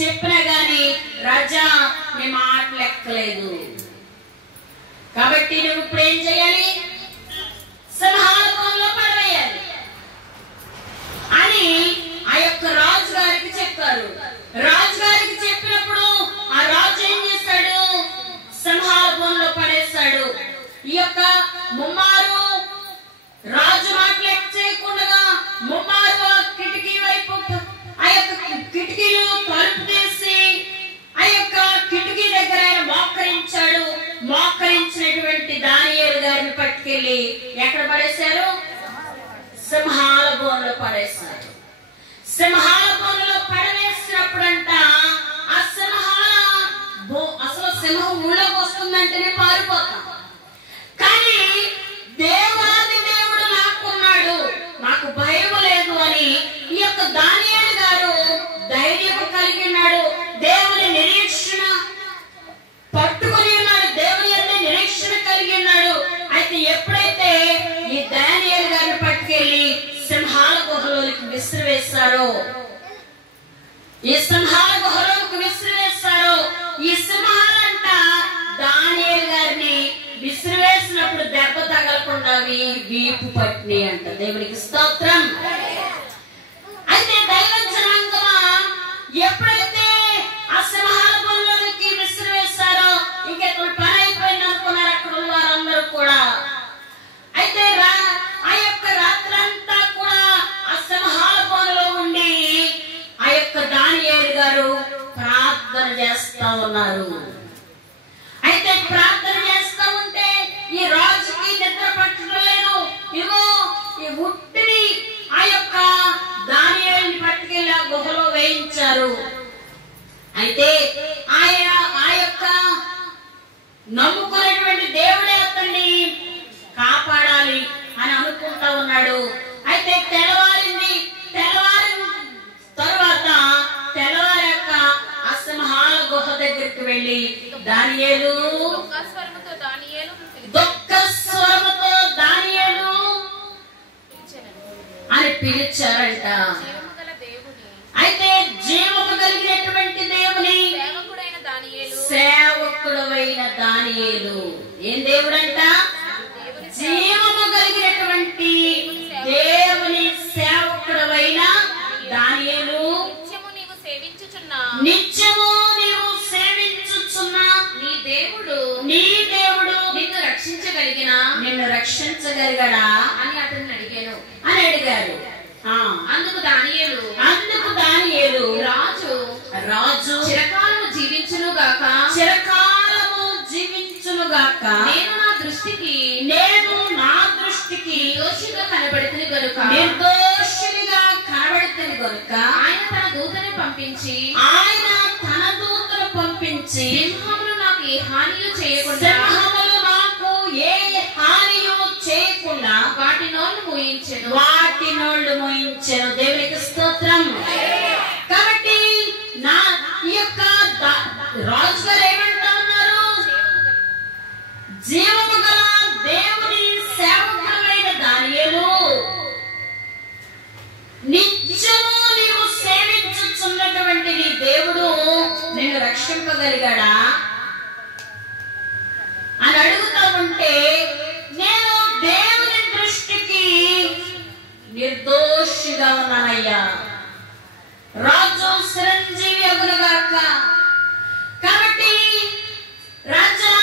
చెప్పినా గాని రాజా నీ మాట లెక్కలేదు. కాబట్టి నువ్వు ఇప్పుడు ఏం చేయాలి? సింహాసనంలో పడవేయాలి అని ఆ యొక్క రాజు గారికి చెప్పారు. రాజు గారికి చెప్పినప్పుడు ఆ రాజు ఏం చేశాడు? సింహాసనంలో పడేశాడు. ఈ యొక్క ముమ్మారు రాజు మాట లెక్క చేయకుండా ముమ్మారు కిటికీ వైపు ఆ యొక్క కిటికీలు తలుపు తీసి ఆ యొక్క కిటికీ దగ్గర ఆయన మోకరించాడు. మోకరించినటువంటి దానియేలు గారిని పట్టుకెళ్ళి ఎక్కడ పడేశారు? సింహాల బోన్లో పడేశారు. సింహాల బోన్లో పడవేసినప్పుడంట ఆ అసలు సింహం ఊళ్ళోకి వస్తుందంటేనే పారిపోతాం. కానీ దేవాది దేవుడు నాకున్నాడు, నాకు భయం లేదు అని ఈ యొక్క దానియేలు గారు ధైర్యం కలిగి ఉన్నాడు. దేవుని నిరీక్షణ పట్టుకుని ఉన్నాడు. దేవుని యొక్క నిరీక్షణ కలిగి ఉన్నాడు. అయితే ఎప్పుడైతే ఈ దానియేలు గారిని పట్టుకెళ్ళి సింహాల గుహలోకి విసిరివేశారో ఈ సింహాల గుహలోకి విసిరివేశారో ఈ సింహాలంట దానియేలు గారిని విసిరివేసినప్పుడు దెబ్బ తగలకుండా వీపు పట్టిని అంట. దేవునికి స్తోత్రం. అయితే దైవ జనాంగమా ఎప్పుడైతే ఆ సింహాల గుహలోకి విసిరివేశారో ఇంకెక్కడ పని అయిపోయింది అనుకున్నారు అక్కడ ఉన్న వారందరూ కూడా. అయితే ఆ యొక్క రాత్రంతా కూడా ఆ సింహాల గుహలో ఉండి ఆ యొక్క దానియేలు గారు ప్రార్థన చేస్తా ఉన్నారు. అయితే ప్రార్థన చేస్తా ఉంటే ఈ రాజుకి నిద్ర పట్టలేదు. ఇగో ఈ ఉట్టిని ఆ యొక్క దానియేలుని పట్టుకెళ్ళి ఆ గుహలో వేయించారు. అయితే ఆ యొక్క నమ్ముకున్నటువంటి దేవుడే అతన్ని కాపాడాలి అని అనుకుంటా ఉన్నాడు. అయితే తెల్లవారింది. తెల్లవారిన తరువాత తెల్లవారాక ఆ సింహాల గుహ దగ్గరికి వెళ్ళి దానియేలు దుఃఖ స్వరముతో దానియేలు అని పిలిచారంట. అయితే జీవము కలిగినటువంటి దేవుని సేవకుడైన దానియేలు ఏం దేవుడంట? జీవము కలిగినటువంటి దేవుని సేవకుడైన దానియేలు నిత్యము నీవు సేవించుచున్న నీ దేవుడు నిన్ను రక్షించగలిగడా అని అతన్ని అడిగారు. అందుకు దానియేలు రాజు చిరకాలము జీవించును గాక నేను నా దృష్టికి నిర్దోషిగా కనబడితిని గనుక ఆయన తన దూతను పంపించి సింహములు నాకు ఏ హానియు చేయకుండా వాటి నోళ్ళు మూయించెను. దేవునికి స్తోత్రం. కాబట్టి నా ఈ యొక్క రాజు గారు ఏమంటా ఉన్నారు? జీవము గల దేవుని సేవకుడైన దానియేలు నిత్యము నీవు సేవించుచున్నటువంటి నీ దేవుడు నిన్ను రక్షింపగలిగాడా అని అడుగుతా ఉంటే నేను దేవుని దృష్టికి నిర్దోషిగా ఉన్నానయ్యా. రాజు చిరంజీవి అగునుగాక. కాబట్టి రాజా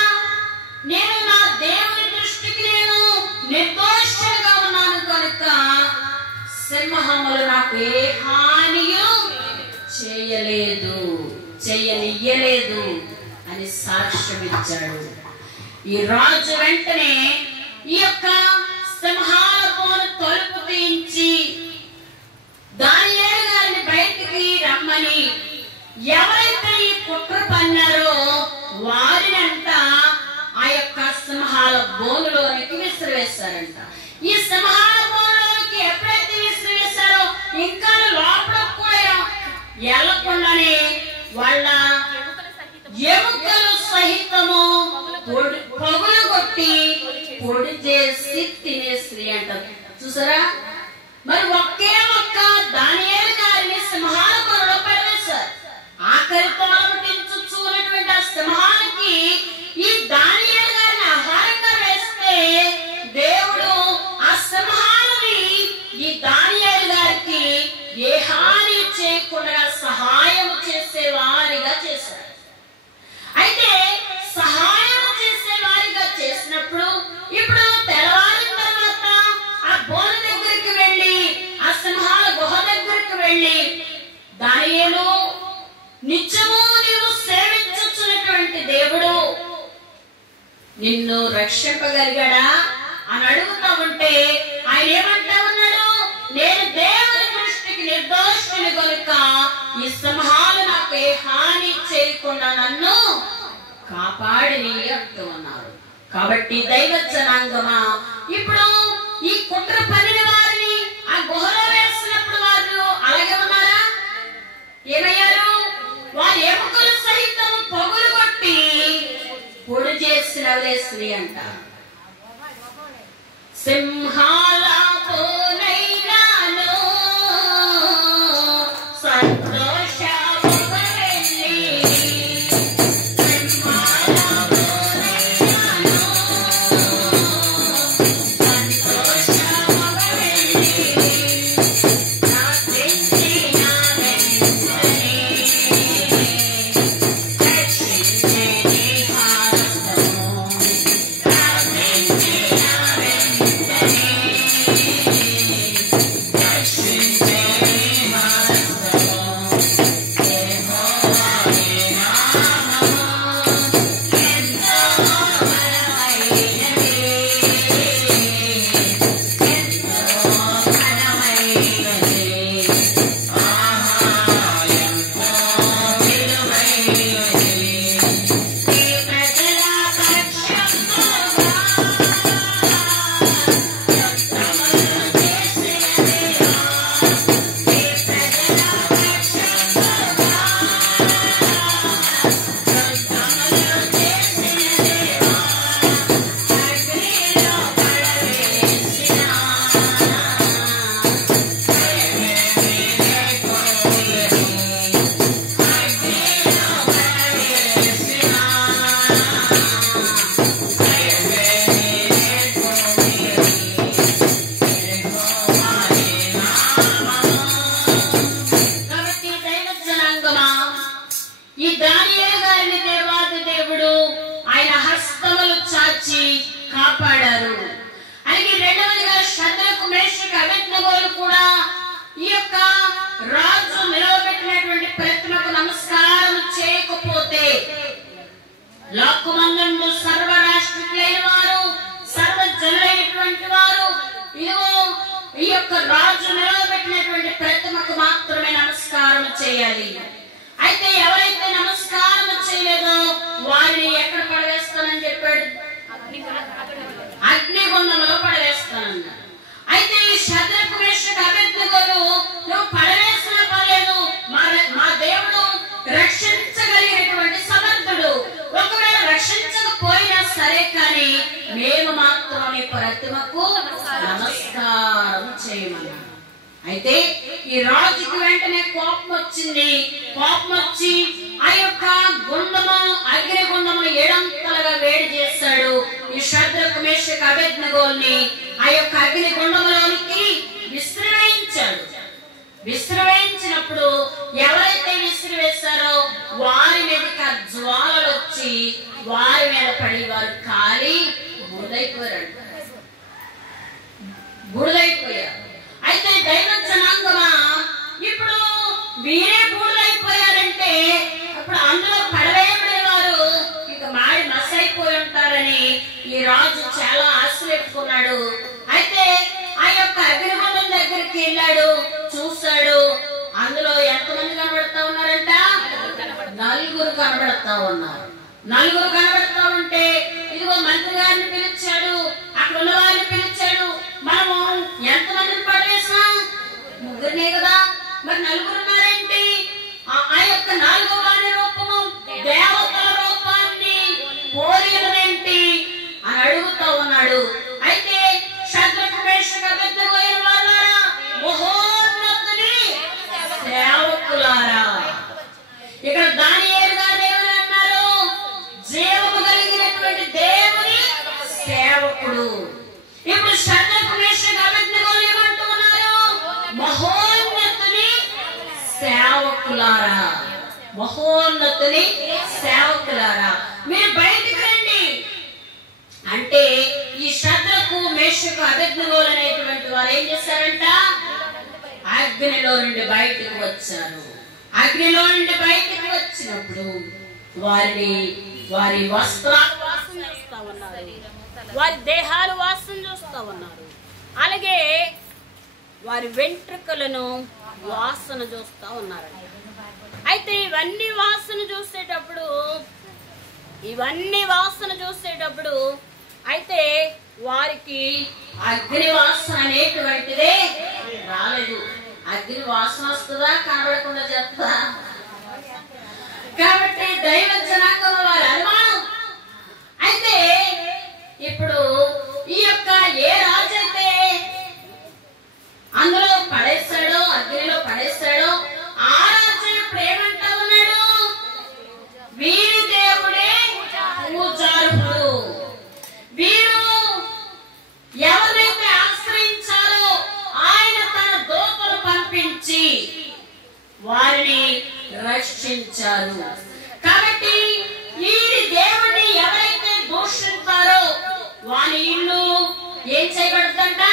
నేను నా దేవుని దృష్టికి నేను నిర్దోషిగా ఉన్నాను కనుక సింహములు నాకు ఏ హానియు చేయనియ్యలేదు అని సాక్ష్యం ఇచ్చాడు. ఈ రాజు వెంటనే ఈ యొక్క సింహాల తలుపు తీయించి దానియేలు గారిని బయటికి రమ్మని ఎవరైతే ఈ కుట్ర పన్నారో వారినంట ఆ యొక్క సింహాల బోనులోనికి విసిరివేశారంట. ఈ సింహాల ఎప్పుడైతే విసిరివేశారో ఇంకా లోపల కూడా వెళ్ళకుండానే దానియేలు నిత్యము నీవు సేవించుచున్నటువంటి దేవుడు నిన్ను రక్షింపగలిగాడా అని అడుగుతా ఉంటే ఆయన ఏమంటా ఉన్నాడు? నేను దేవుని దృష్టికి నిర్దోషుని కనుక ఈ సింహాలు నాకు ఏ హాని చేయకుండా నన్ను కాపాడిని అంటూ ఉన్నారు. కాబట్టి దైవ జనాంగమా, ఇప్పుడు ఈ కుట్ర పనిని వారిని ఆ గుహలో వేసినప్పుడు వారు అలాగే ఉన్నారా? ఏమయ్యారు? వారి ఎముకలు సహితం పొగులు కొట్టి పొడి చేసిన వేసి అంటారు. సింహాల పోనైనాను కాపాడారు. అలాగే రెండవదిగా శద్రకు మేషకు అబేద్నెగోలు కూడా ఈ యొక్క రాజు నిలవబెట్టినటువంటి ప్రతిమకు నమస్కారం చేయకపోతే లోకమందుండు సర్వరాష్ట్రీయులైన వారు, సర్వజనులైనటువంటి వారు ఇదిగో ఈ యొక్క రాజు నిలవబెట్టినటువంటి ప్రతిమకు మాత్రమే నమస్కారం చేయాలి. అయితే ఎవరైతే నమస్కారం చేయలేదో వారిని ఎక్కడ పడవేస్తానని చెప్పాడు? అగ్నిగుండంలో పడవేస్తానన్నాడు. అయితే ఈ శద్రకు మేషకు అబేద్నెగోలు నువ్వు పడవేసినా పర్లేదు, మా దేవుడు రక్షించగలిగినటువంటి సమర్థుడు, ఒకవేళ రక్షించకపోయినా సరే కానీ మేము మాత్రం నీ ప్రతిమకు నమస్కారం చేయమన్నాడు. అయితే ఈ రాజుకి వెంటనే కోపం వచ్చింది. కోపం వచ్చి ఆ యొక్క గుండము అగ్నిగుండము ఏడంతలుగా వేడి చేశాడు. ఈ శద్రకు మేషకు అబేద్నెగోల్ని ఆ యొక్క అగ్నిగుండములోనికి విసిరివేయించాడు. విసిరివేయించినప్పుడు ఎవరైతే విసిరివేశారో వారి మీదకి ఆ జ్వాలలు వచ్చి వారి మీద పడి వారు కాలి బూడిదైపోయారు. అయితే దైవ జనాంగమా, ఇప్పుడు వీరే బూడిదైపోయారంటే అప్పుడు అందులో పడవేయబడే వారు ఇక మాడి మసైపోయి ఉంటారని ఈ రాజు చాలా ఆశ పెట్టుకున్నాడు. అయితే ఆ యొక్క అగ్నిగుండం దగ్గరికి వెళ్ళాడు, చూశాడు. అందులో ఎంతమంది కనబడతా ఉన్నారంట? నలుగురు కనబడతా ఉన్నారు. నలుగురు కనబడతా ఉంటే ఇదిగో మంత్రి గారిని పిలిచాడు, అక్కడ ఉన్న వారిని పిలిచాడు. మనము ఎంతమందిని పడవేసాం? ముగ్గురినే కదా, మరి నలుగురు ఉన్నారేంటి? ఆ యొక్క నాలుగో వారి రూపము దేవతల రూపాన్ని పోలియమేంటి అని అడుగుతా ఉన్నాడు. అయితే శద్రకు మేషకు అబేద్నెగోలు వారులారా, మహోన్నతుని సేవకులారా, ఇక్కడ దానియేలు గారు ఏమని అన్నారు? జీవము కలిగినటువంటి దేవుని సేవకుడు. ఇప్పుడు శద్రకు మేషకు అబేద్నెగోలు ఏమంటూ ఉన్నారు? మహోన్నతుని సేవకులారా, మహోన్నతుని సేవకులారా, మీరు బయటికి రండి అంటే ఈ శద్రకు మేషకు అబేద్నెగోలు అనేటువంటి వారు ఏం చేశారంట? అగ్నిలో నుండి బయటకు వచ్చారు. అగ్నిలో నుండి బయటకు వచ్చినప్పుడు వారి వస్త్రాలు వాసన చూస్తా ఉన్నారు, వారి దేహాలు వాసన చూస్తా ఉన్నారు, అలాగే వారి వెంట్రుకలను వాసన చూస్తా ఉన్నారు. అయితే ఇవన్నీ వాసన చూసేటప్పుడు అయితే వారికి అగ్ని వాసన అనేటువంటిదే రాలేదు. అగ్ని వాసన వస్తుందా, కనబడకుండా చెప్తా. కాబట్టి దైవ జనాంగం వారి అనుమానం. అయితే ఇప్పుడు ఈ యొక్క ఏ రాజైతే అందులో పడేస్తాడో, అగ్నిలో పడేస్తాడో, ఆ రాజు ఇప్పుడు ఏమంటా ఉన్నాడు? వీరి దేవుడే పూజారుడు. వీరు ఎవరైతే ఆశ్రయించారో ఆయన తన దూతలు పంపించి వారిని రక్షించారు. కాబట్టి ఈ దేవుణ్ణి ఎవరైతే దూషిస్తారో వారి ఇల్లు ఏం చేయబడుతుందంట?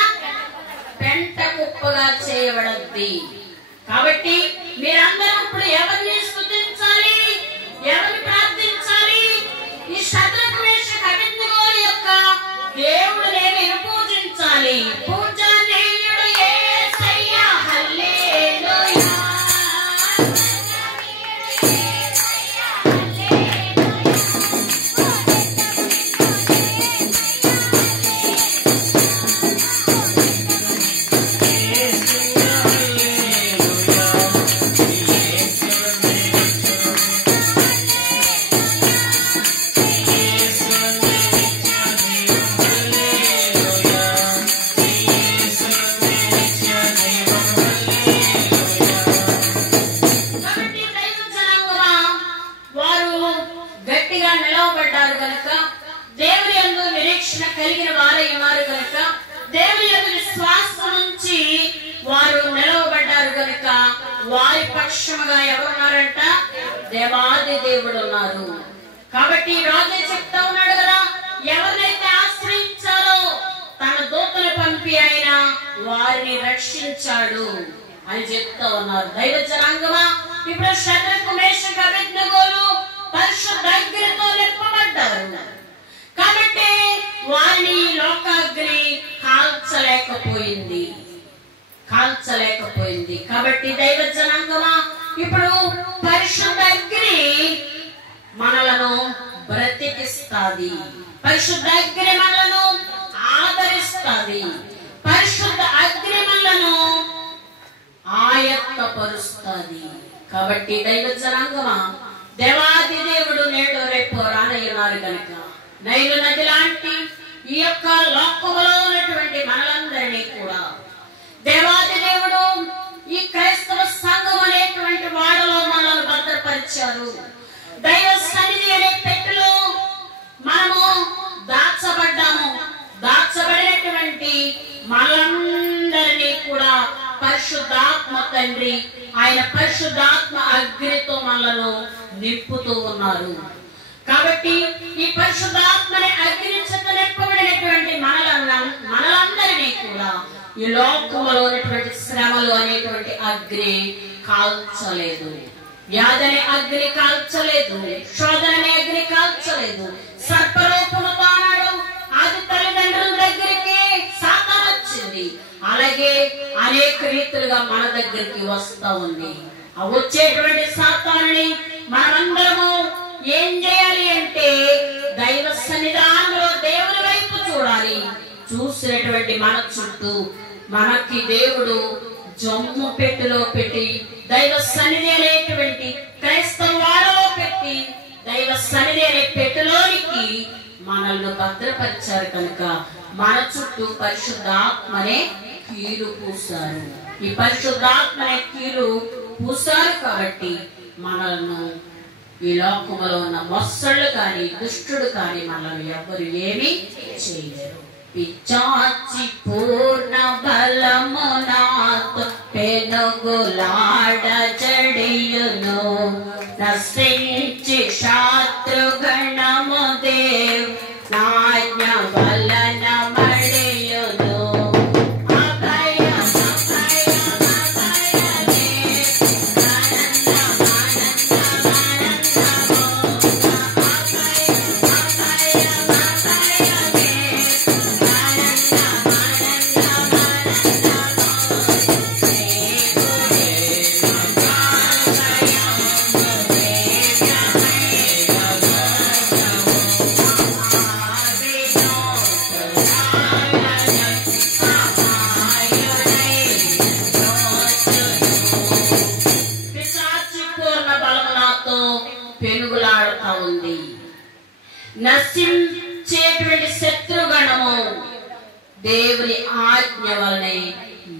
పెంట కుప్పగా చేయబడద్ది. కాబట్టి మీరందరూ ఇప్పుడు ఎవరిని స్తుతించాలి, ఎవరిని ప్రార్థించాలి? ఈ శద్రకు మేషకు అబేద్నెగోల యొక్క దేవుడిని మీరు పూజించాలి. పూజనీయుడు యేసయ్యా, హల్లెలూయా. కలిగిన వారై ఉన్నారు గనుక, దేవుని యొక్క విశ్వాసం నుంచి వారు నిలవబడ్డారు గనుక వారి పక్షముగా ఎవరున్నారంట? దేవాది దేవుడు ఉన్నారు. కాబట్టి రాజు చెప్తా ఉన్నాడు కదా, ఎవరినైతే ఆశ్రయించారో తన దూతను పంపి ఆయన వారిని రక్షించాడు అని చెప్తా ఉన్నారు. దైవ జనాంగమా, ఇప్పుడు శద్రకు మేషకు అబేద్నెగోలు పరిశుద్ధ అగ్నితో నింపబడ్డారు. కాబట్టి వారిని లోకాగ్ని కాల్చలేకపోయింది. కాబట్టి దైవ జనాంగమా, ఇప్పుడు పరిశుద్ధ అగ్ని మనలను బ్రతికిస్తాది. పరిశుద్ధ అగ్ని మనలను ఆదరిస్తాది. పరిశుద్ధ అగ్ని మనలను ఆయత్తపరుస్తాది. కాబట్టి దైవ జనాంగమా, దేవాది దేవుడు నేడు రేపు రానయ్యున్నారు కనుక నైలు నది లాంటి ఈ యొక్క లోకములో ఉన్నటువంటి మనలందరినీ కూడా దేవాది దేవుడు ఈ క్రైస్తవ సంఘం అనేటువంటి వాడలో మనల్ని భద్రపరిచారు. దైవ సన్నిధి అనే పెట్టెలో మనము దాచబడ్డాము. దాచబడినటువంటి మనలందరినీ కూడా పరిశుద్ధాత్మ తండ్రి ఆయన పరిశుద్ధాత్మ అగ్నితో మనలను నింపుతూ ఉన్నారు. కాబట్టి ఈ పరిశుద్ధాత్మని అగ్ని చేత నింపబడినటువంటి మనలందరినీ కూడా ఈ లోకములో ఉన్నటువంటి శ్రమలు అనేటువంటి అగ్ని కాల్చలేదు. వ్యాధి అగ్ని కాల్చలేదు. శోధనని అగ్ని కాల్చలేదు. సర్పరూపముతో ఆనాడు ఆది తల్లిదండ్రుల దగ్గరికి సాతాను వచ్చింది. అలాగే అనేక రీతులుగా మన దగ్గరికి వస్తా ఉంది. ఆ వచ్చేటువంటి సాతానుని మనమందరము ఏం చేయాలి అంటే దైవ సన్నిధానంలో దేవుని వైపు చూడాలి. చూసినటువంటి మన చుట్టూ మనకి దేవుడు జమ్ము పెట్టెలో పెట్టి దైవ సన్నిధి అనేటువంటి క్రైస్తవ వాడలో పెట్టి దైవ సన్నిధి అనే పెట్టెలోనికి మనల్ని భద్రపరిచారు కనుక మన చుట్టూ పరిశుద్ధాత్మనే కీలు పూసారు. ఈ పరిశుద్ధాత్మనే కీలు పూసారు కాబట్టి మనల్ని ఈ లోకములో ఉన్న మొసళ్ళు కాని దుష్టుడు కాని మనల్ని ఎవరు ఏమీ చేయలేరు. పిచాచి పూర్ణ బలము నాతో పెనుగులాడ జడియును నశించి శాత్రుగణము దేవ్ నాజ్ఞ వలన మడియును. అభయ అభయ అభయ సాతానుతో పెనుగులాడుతా ఉంది. నశించేటువంటి శత్రుగణము దేవుని ఆజ్ఞ వలనే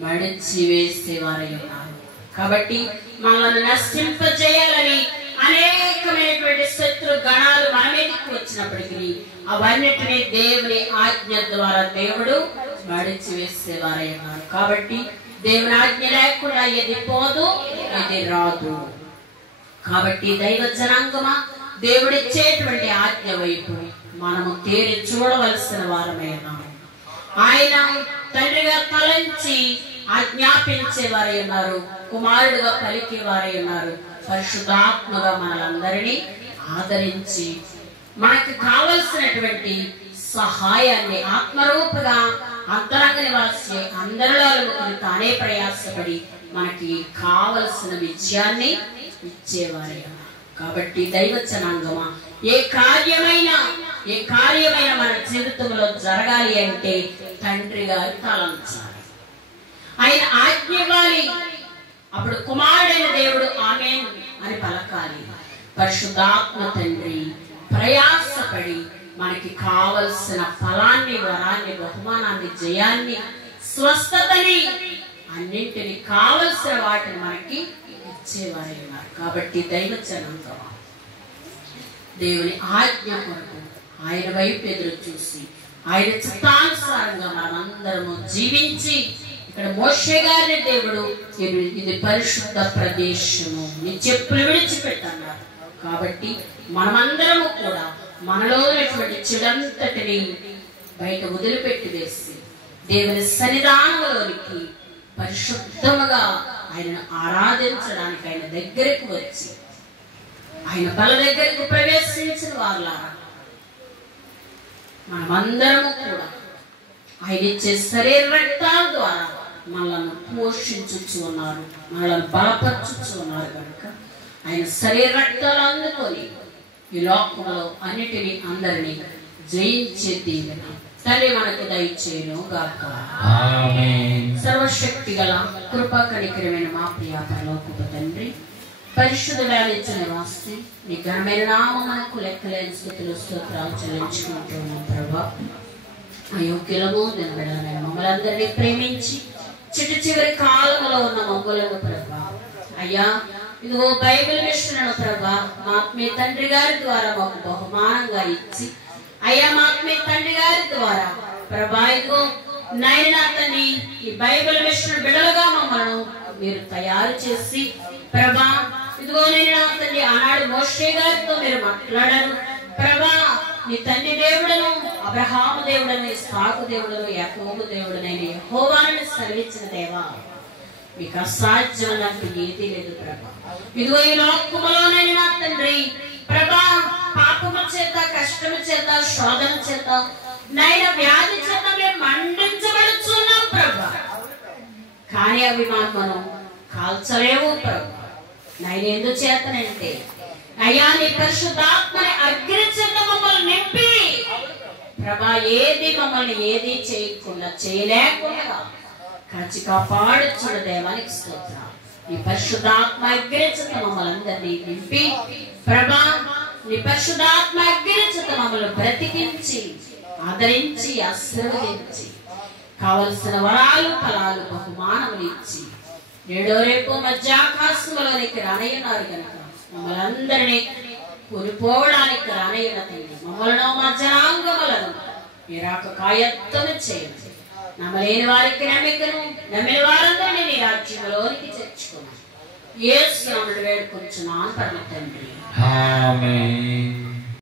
మడిచివేసేవారై ఉన్నారు. కాబట్టి మనల్ని నశింపజేయాలని అనేకమైనటువంటి శత్రు గణాలు మన మీదకి వచ్చినప్పటికీ అవన్నిటినీ దేవుని ఆజ్ఞ ద్వారా దేవుడు మడిచివేసేవారై ఉన్నారు. కాబట్టి దేవుని ఆజ్ఞ లేకుండా ఏది పోదు, ఏది రాదు. కాబట్టి దైవ జనాంగమా, దేవుడిచ్చేటువంటి ఆజ్ఞ వైపు మనము తేరి చూడవలసిన వారమై ఉన్నాము. ఆయన తండ్రిగా తలంచి ఆజ్ఞాపించేవారై ఉన్నారు, కుమారుడుగా పలికేవారై ఉన్నారు. పరిశుద్ధాత్మగా మనలందరినీ ఆదరించి మనకు కావలసినటువంటి సహాయాన్ని ఆత్మరూపగా అంతరంగ నివాసి అందరిలో తానే ప్రయాసపడి మనకి కావలసిన విజయాన్ని ఇచ్చేవారే. కాబట్టి దైవ జనాంగమా, ఏ కార్యమైనా మన జీవితంలో జరగాలి అంటే తండ్రి గారు తలంచాలి, ఆయన ఆజ్ఞ ఇవ్వాలి. అప్పుడు కుమారుడైన దేవుడు ఆమేన్ అని పలకాలి. పరిశుద్ధాత్మ తండ్రి ప్రయాసపడి మనకి కావలసిన ఫలాన్ని, వరాన్ని, బహుమానాన్ని, జయాన్ని, స్వస్థతని, అన్నింటినీ కావలసిన వాటిని మనకి ఇచ్చేవారే ఉన్నారు. కాబట్టి దైవ జనాంగమా, దేవుని ఆజ్ఞ కొరకు ఆయన వైపు ఎదురు చూసి ఆయన చిత్తానుసారంగా మనమందరము జీవించి, ఇక్కడ మోషే గారిని దేవుడు ఇది పరిశుద్ధ ప్రదేశము, నీ చెప్పులు విడిచిపెట్టన్నారు. కాబట్టి మనమందరము కూడా మనలో ఉన్నటువంటి చెడంతటిని బయట వదిలిపెట్టి వేసి దేవుని సన్నిధానంలోనికి పరిశుద్ధముగా ఆయనను ఆరాధించడానికి ఆయన దగ్గరకు వచ్చి ఆయన బల దగ్గరకు ప్రవేశించిన వారులారా మనమందరము కూడా ఆయన ఇచ్చే శరీర రక్తాల ద్వారా మనల్ని పోషించుచు ఉన్నారు, మనల్ని బలపరచుచు ఉన్నారు. కనుక ఆయన శరీర రక్తాలు అందుకొని ఈ లోకంలో అన్నిటినీ అందరినీ జయించే దీవెన తండ్రి మనకు దయచేయును గాక. ఆమేన్. సర్వశక్తి గల కృపా కనికరమైన మా ప్రియ పరలోకపు తండ్రి, పరిశుద్ధుడైన నివాసి నీ ఘనమైన నామమునకు లెక్కలేని స్తుతులు స్తోత్రాలు చెల్లించుకుంటున్నాం ప్రభా. అయోగ్యులము నిలబడాలని మమ్మల్ని అందరినీ ప్రేమించి చివరి కాలంలో ఉన్న మమ్మలను ప్రభా, అయ్యా ఇదిగో బైబిల్ మిషన్ను ప్రభా మా ఆత్మీయ తండ్రి గారి ద్వారా మాకు బహుమానంగా ఇచ్చి, అయ్యా మా ఆత్మీయ తండ్రి గారి ద్వారా ప్రభా ఇదిగో నైనా తని ఈ బైబిల్ మిషన్ బిడలుగా మమ్మల్ని మీరు తయారు చేసి ప్రభా ఇదిగో నేను తండ్రి ఆనాడు మోషే గారితో మీరు మాట్లాడారు ప్రభా. నీ తండ్రి దేవుడను, అబ్రహాము దేవుడను, ఇస్సాకు దేవుడను, యాకోబు దేవుడనైన యెహోవాను సెలవిచ్చిన దేవా, మీకు అసాధ్యమైనట్టు ఏదీ లేదు ప్రభా. ఇదిగో ఈ లోకములోనైనా నా తండ్రి ప్రభా పాపము చేత, కష్టము చేత, శోధన చేత, నైనా వ్యాధి చేత మేము మండించబడుచున్నాం ప్రభా. కానీ అవి మనం కాల్చలేవు ప్రభా. నైనా ఎందుచేతనంటే అయ్యా నీ పరిశుద్ధాత్మని అగ్ని చేత మమ్మల్ని నింపి ప్రభా మమ్మల్ని ఏది చేయకుండా, చేయలేకుండా కాచి కాపాడుచున్న దేవానికి స్తోత్రం. నీ పరిశుద్ధాత్మ అగ్ని చేత మమ్మల్ని అందరినీ నింపి ప్రభా, నీ పరిశుద్ధాత్మ అగ్ని చేత మమ్మల్ని బ్రతికించి, ఆదరించి, ఆశీర్వదించి, కావలసిన వరాలు, ఫలాలు, బహుమానములు ఇచ్చి నేడో రేపు మధ్యాకాశంలోనికి రానయ్యున్నారు కనుక మమ్మల్ని అందరినీ కొనిపోవడానికి రానయ్యున్న తండ్రి, మమ్మల్ని మా జనాంగములను మీరాక కాయత్తము చేయండి. నమ్మలేని వారికి నమ్మికను, నమ్మిన వారందరినీ నీ రాజ్యంలోనికి చేర్చుకున్నాను. యేసు నామమున వేడుకొంచున్నాను పరమ తండ్రి. ఆమేన్.